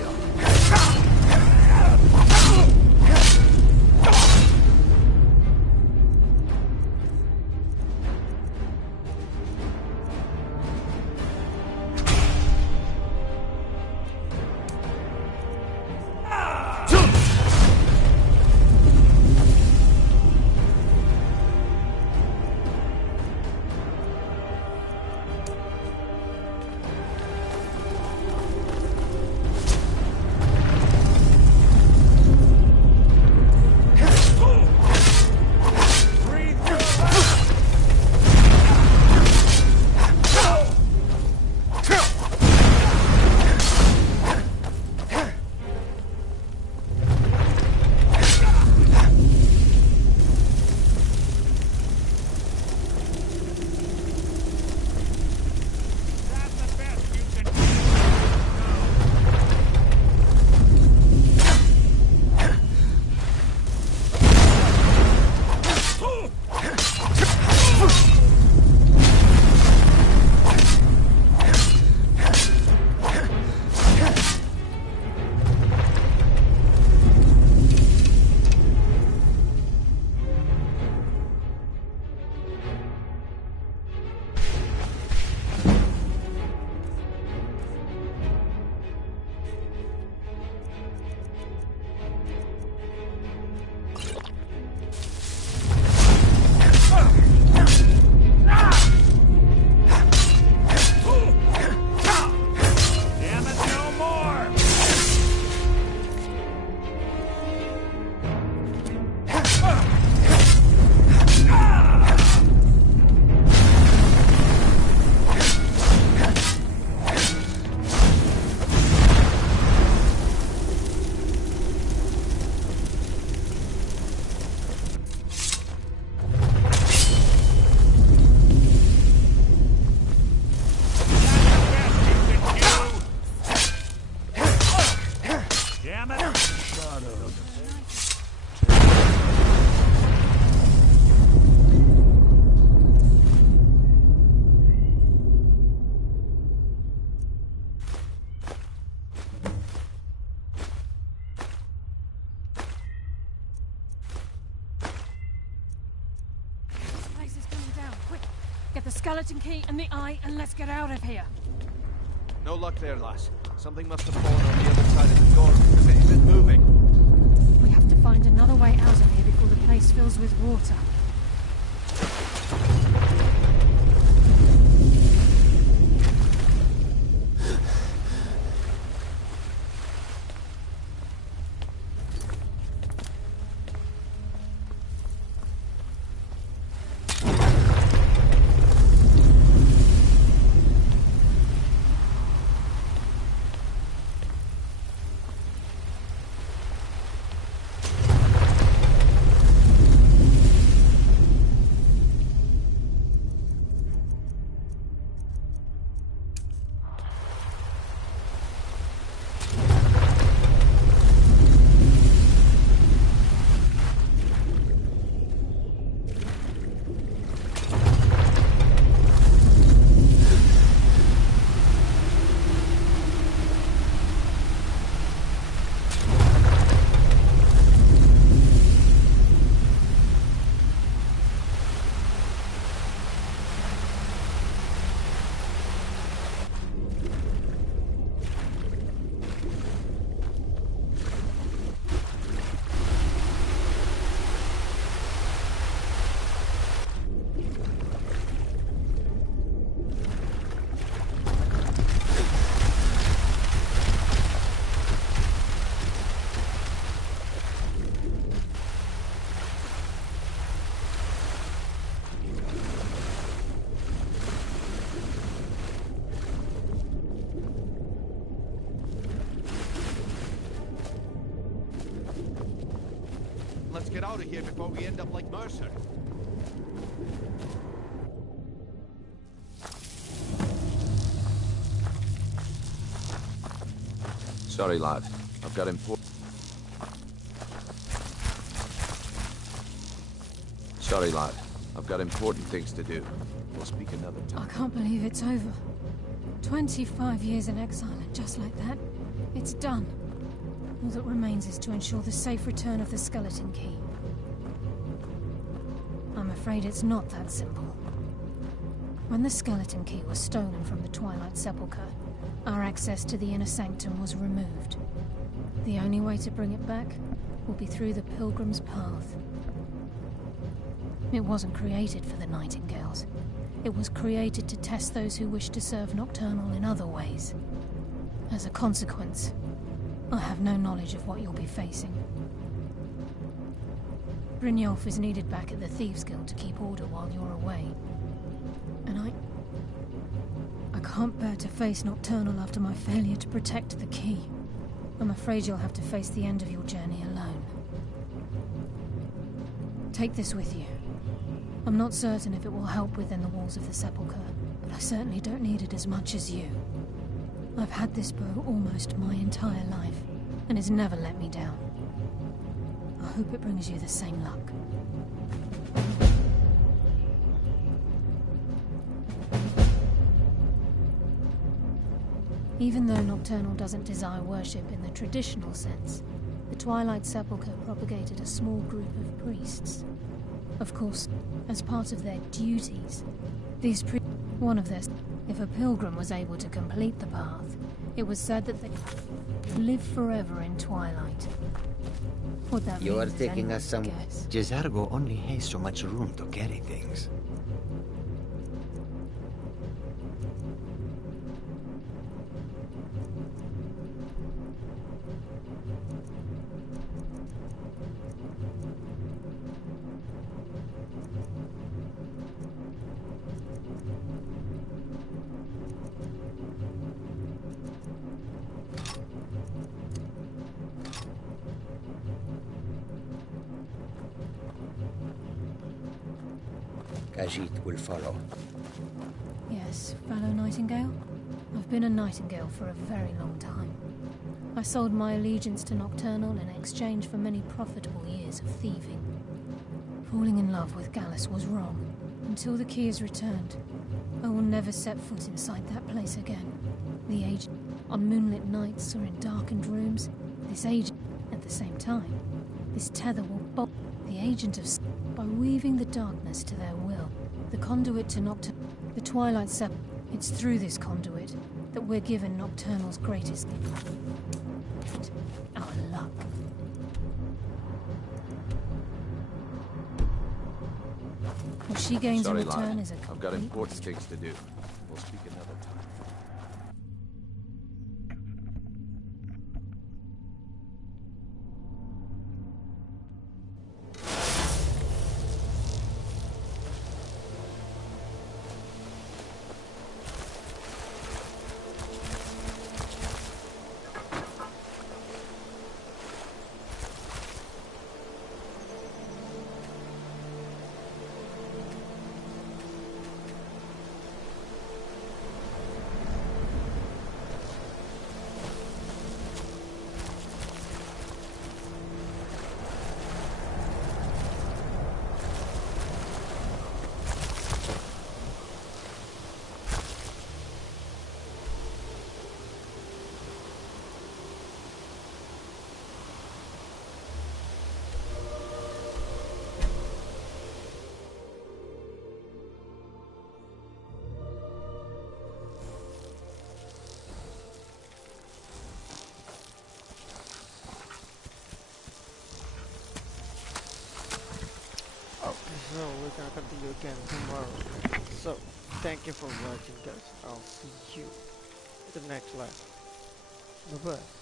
skeleton key and the eye, and let's get out of here. No luck there, lass. Something must have fallen on the other side of the door because it isn't moving. We have to find another way out of here before the place fills with water. Let's get out of here before we end up like Mercer. Sorry, lad. I've got Sorry, lad. I've got important things to do. We'll speak another time. I can't believe it's over. 25 years in exile, and just like that, it's done. All that remains is to ensure the safe return of the skeleton key. I'm afraid it's not that simple. When the skeleton key was stolen from the Twilight Sepulchre, our access to the inner sanctum was removed. The only way to bring it back will be through the Pilgrim's Path. It wasn't created for the Nightingales. It was created to test those who wish to serve Nocturnal in other ways. As a consequence, I have no knowledge of what you'll be facing. Brynjolf is needed back at the Thieves' Guild to keep order while you're away. And I can't bear to face Nocturnal after my failure to protect the key. I'm afraid you'll have to face the end of your journey alone. Take this with you. I'm not certain if it will help within the walls of the Sepulchre, but I certainly don't need it as much as you. I've had this bow almost my entire life, and it's never let me down. I hope it brings you the same luck. Even though Nocturnal doesn't desire worship in the traditional sense, the Twilight Sepulchre propagated a small group of priests. Of course, as part of their duties, these priests... One of their... If a pilgrim was able to complete the path, it was said that they live forever in Twilight. What that You're means is taking us anyone's some... guess. Jezargo only has so much room to carry things. Khajiit will follow. Yes, fellow Nightingale. I've been a Nightingale for a very long time. I sold my allegiance to Nocturnal in exchange for many profitable years of thieving. Falling in love with Gallus was wrong. Until the key is returned, I will never set foot inside that place again. The agent, on moonlit nights or in darkened rooms, this agent, at the same time, this tether will bolt the agent of... By weaving the darkness to their will, the conduit to Nocturnal, The Twilight Sep. It's through this conduit that we're given Nocturnal's greatest gift. Our luck. What she gains in Sorry, return Lana. is a I've got important things to do. We'll speak another time. So we're gonna continue again tomorrow. So thank you for watching, guys. I'll see you in the next live. Bye bye.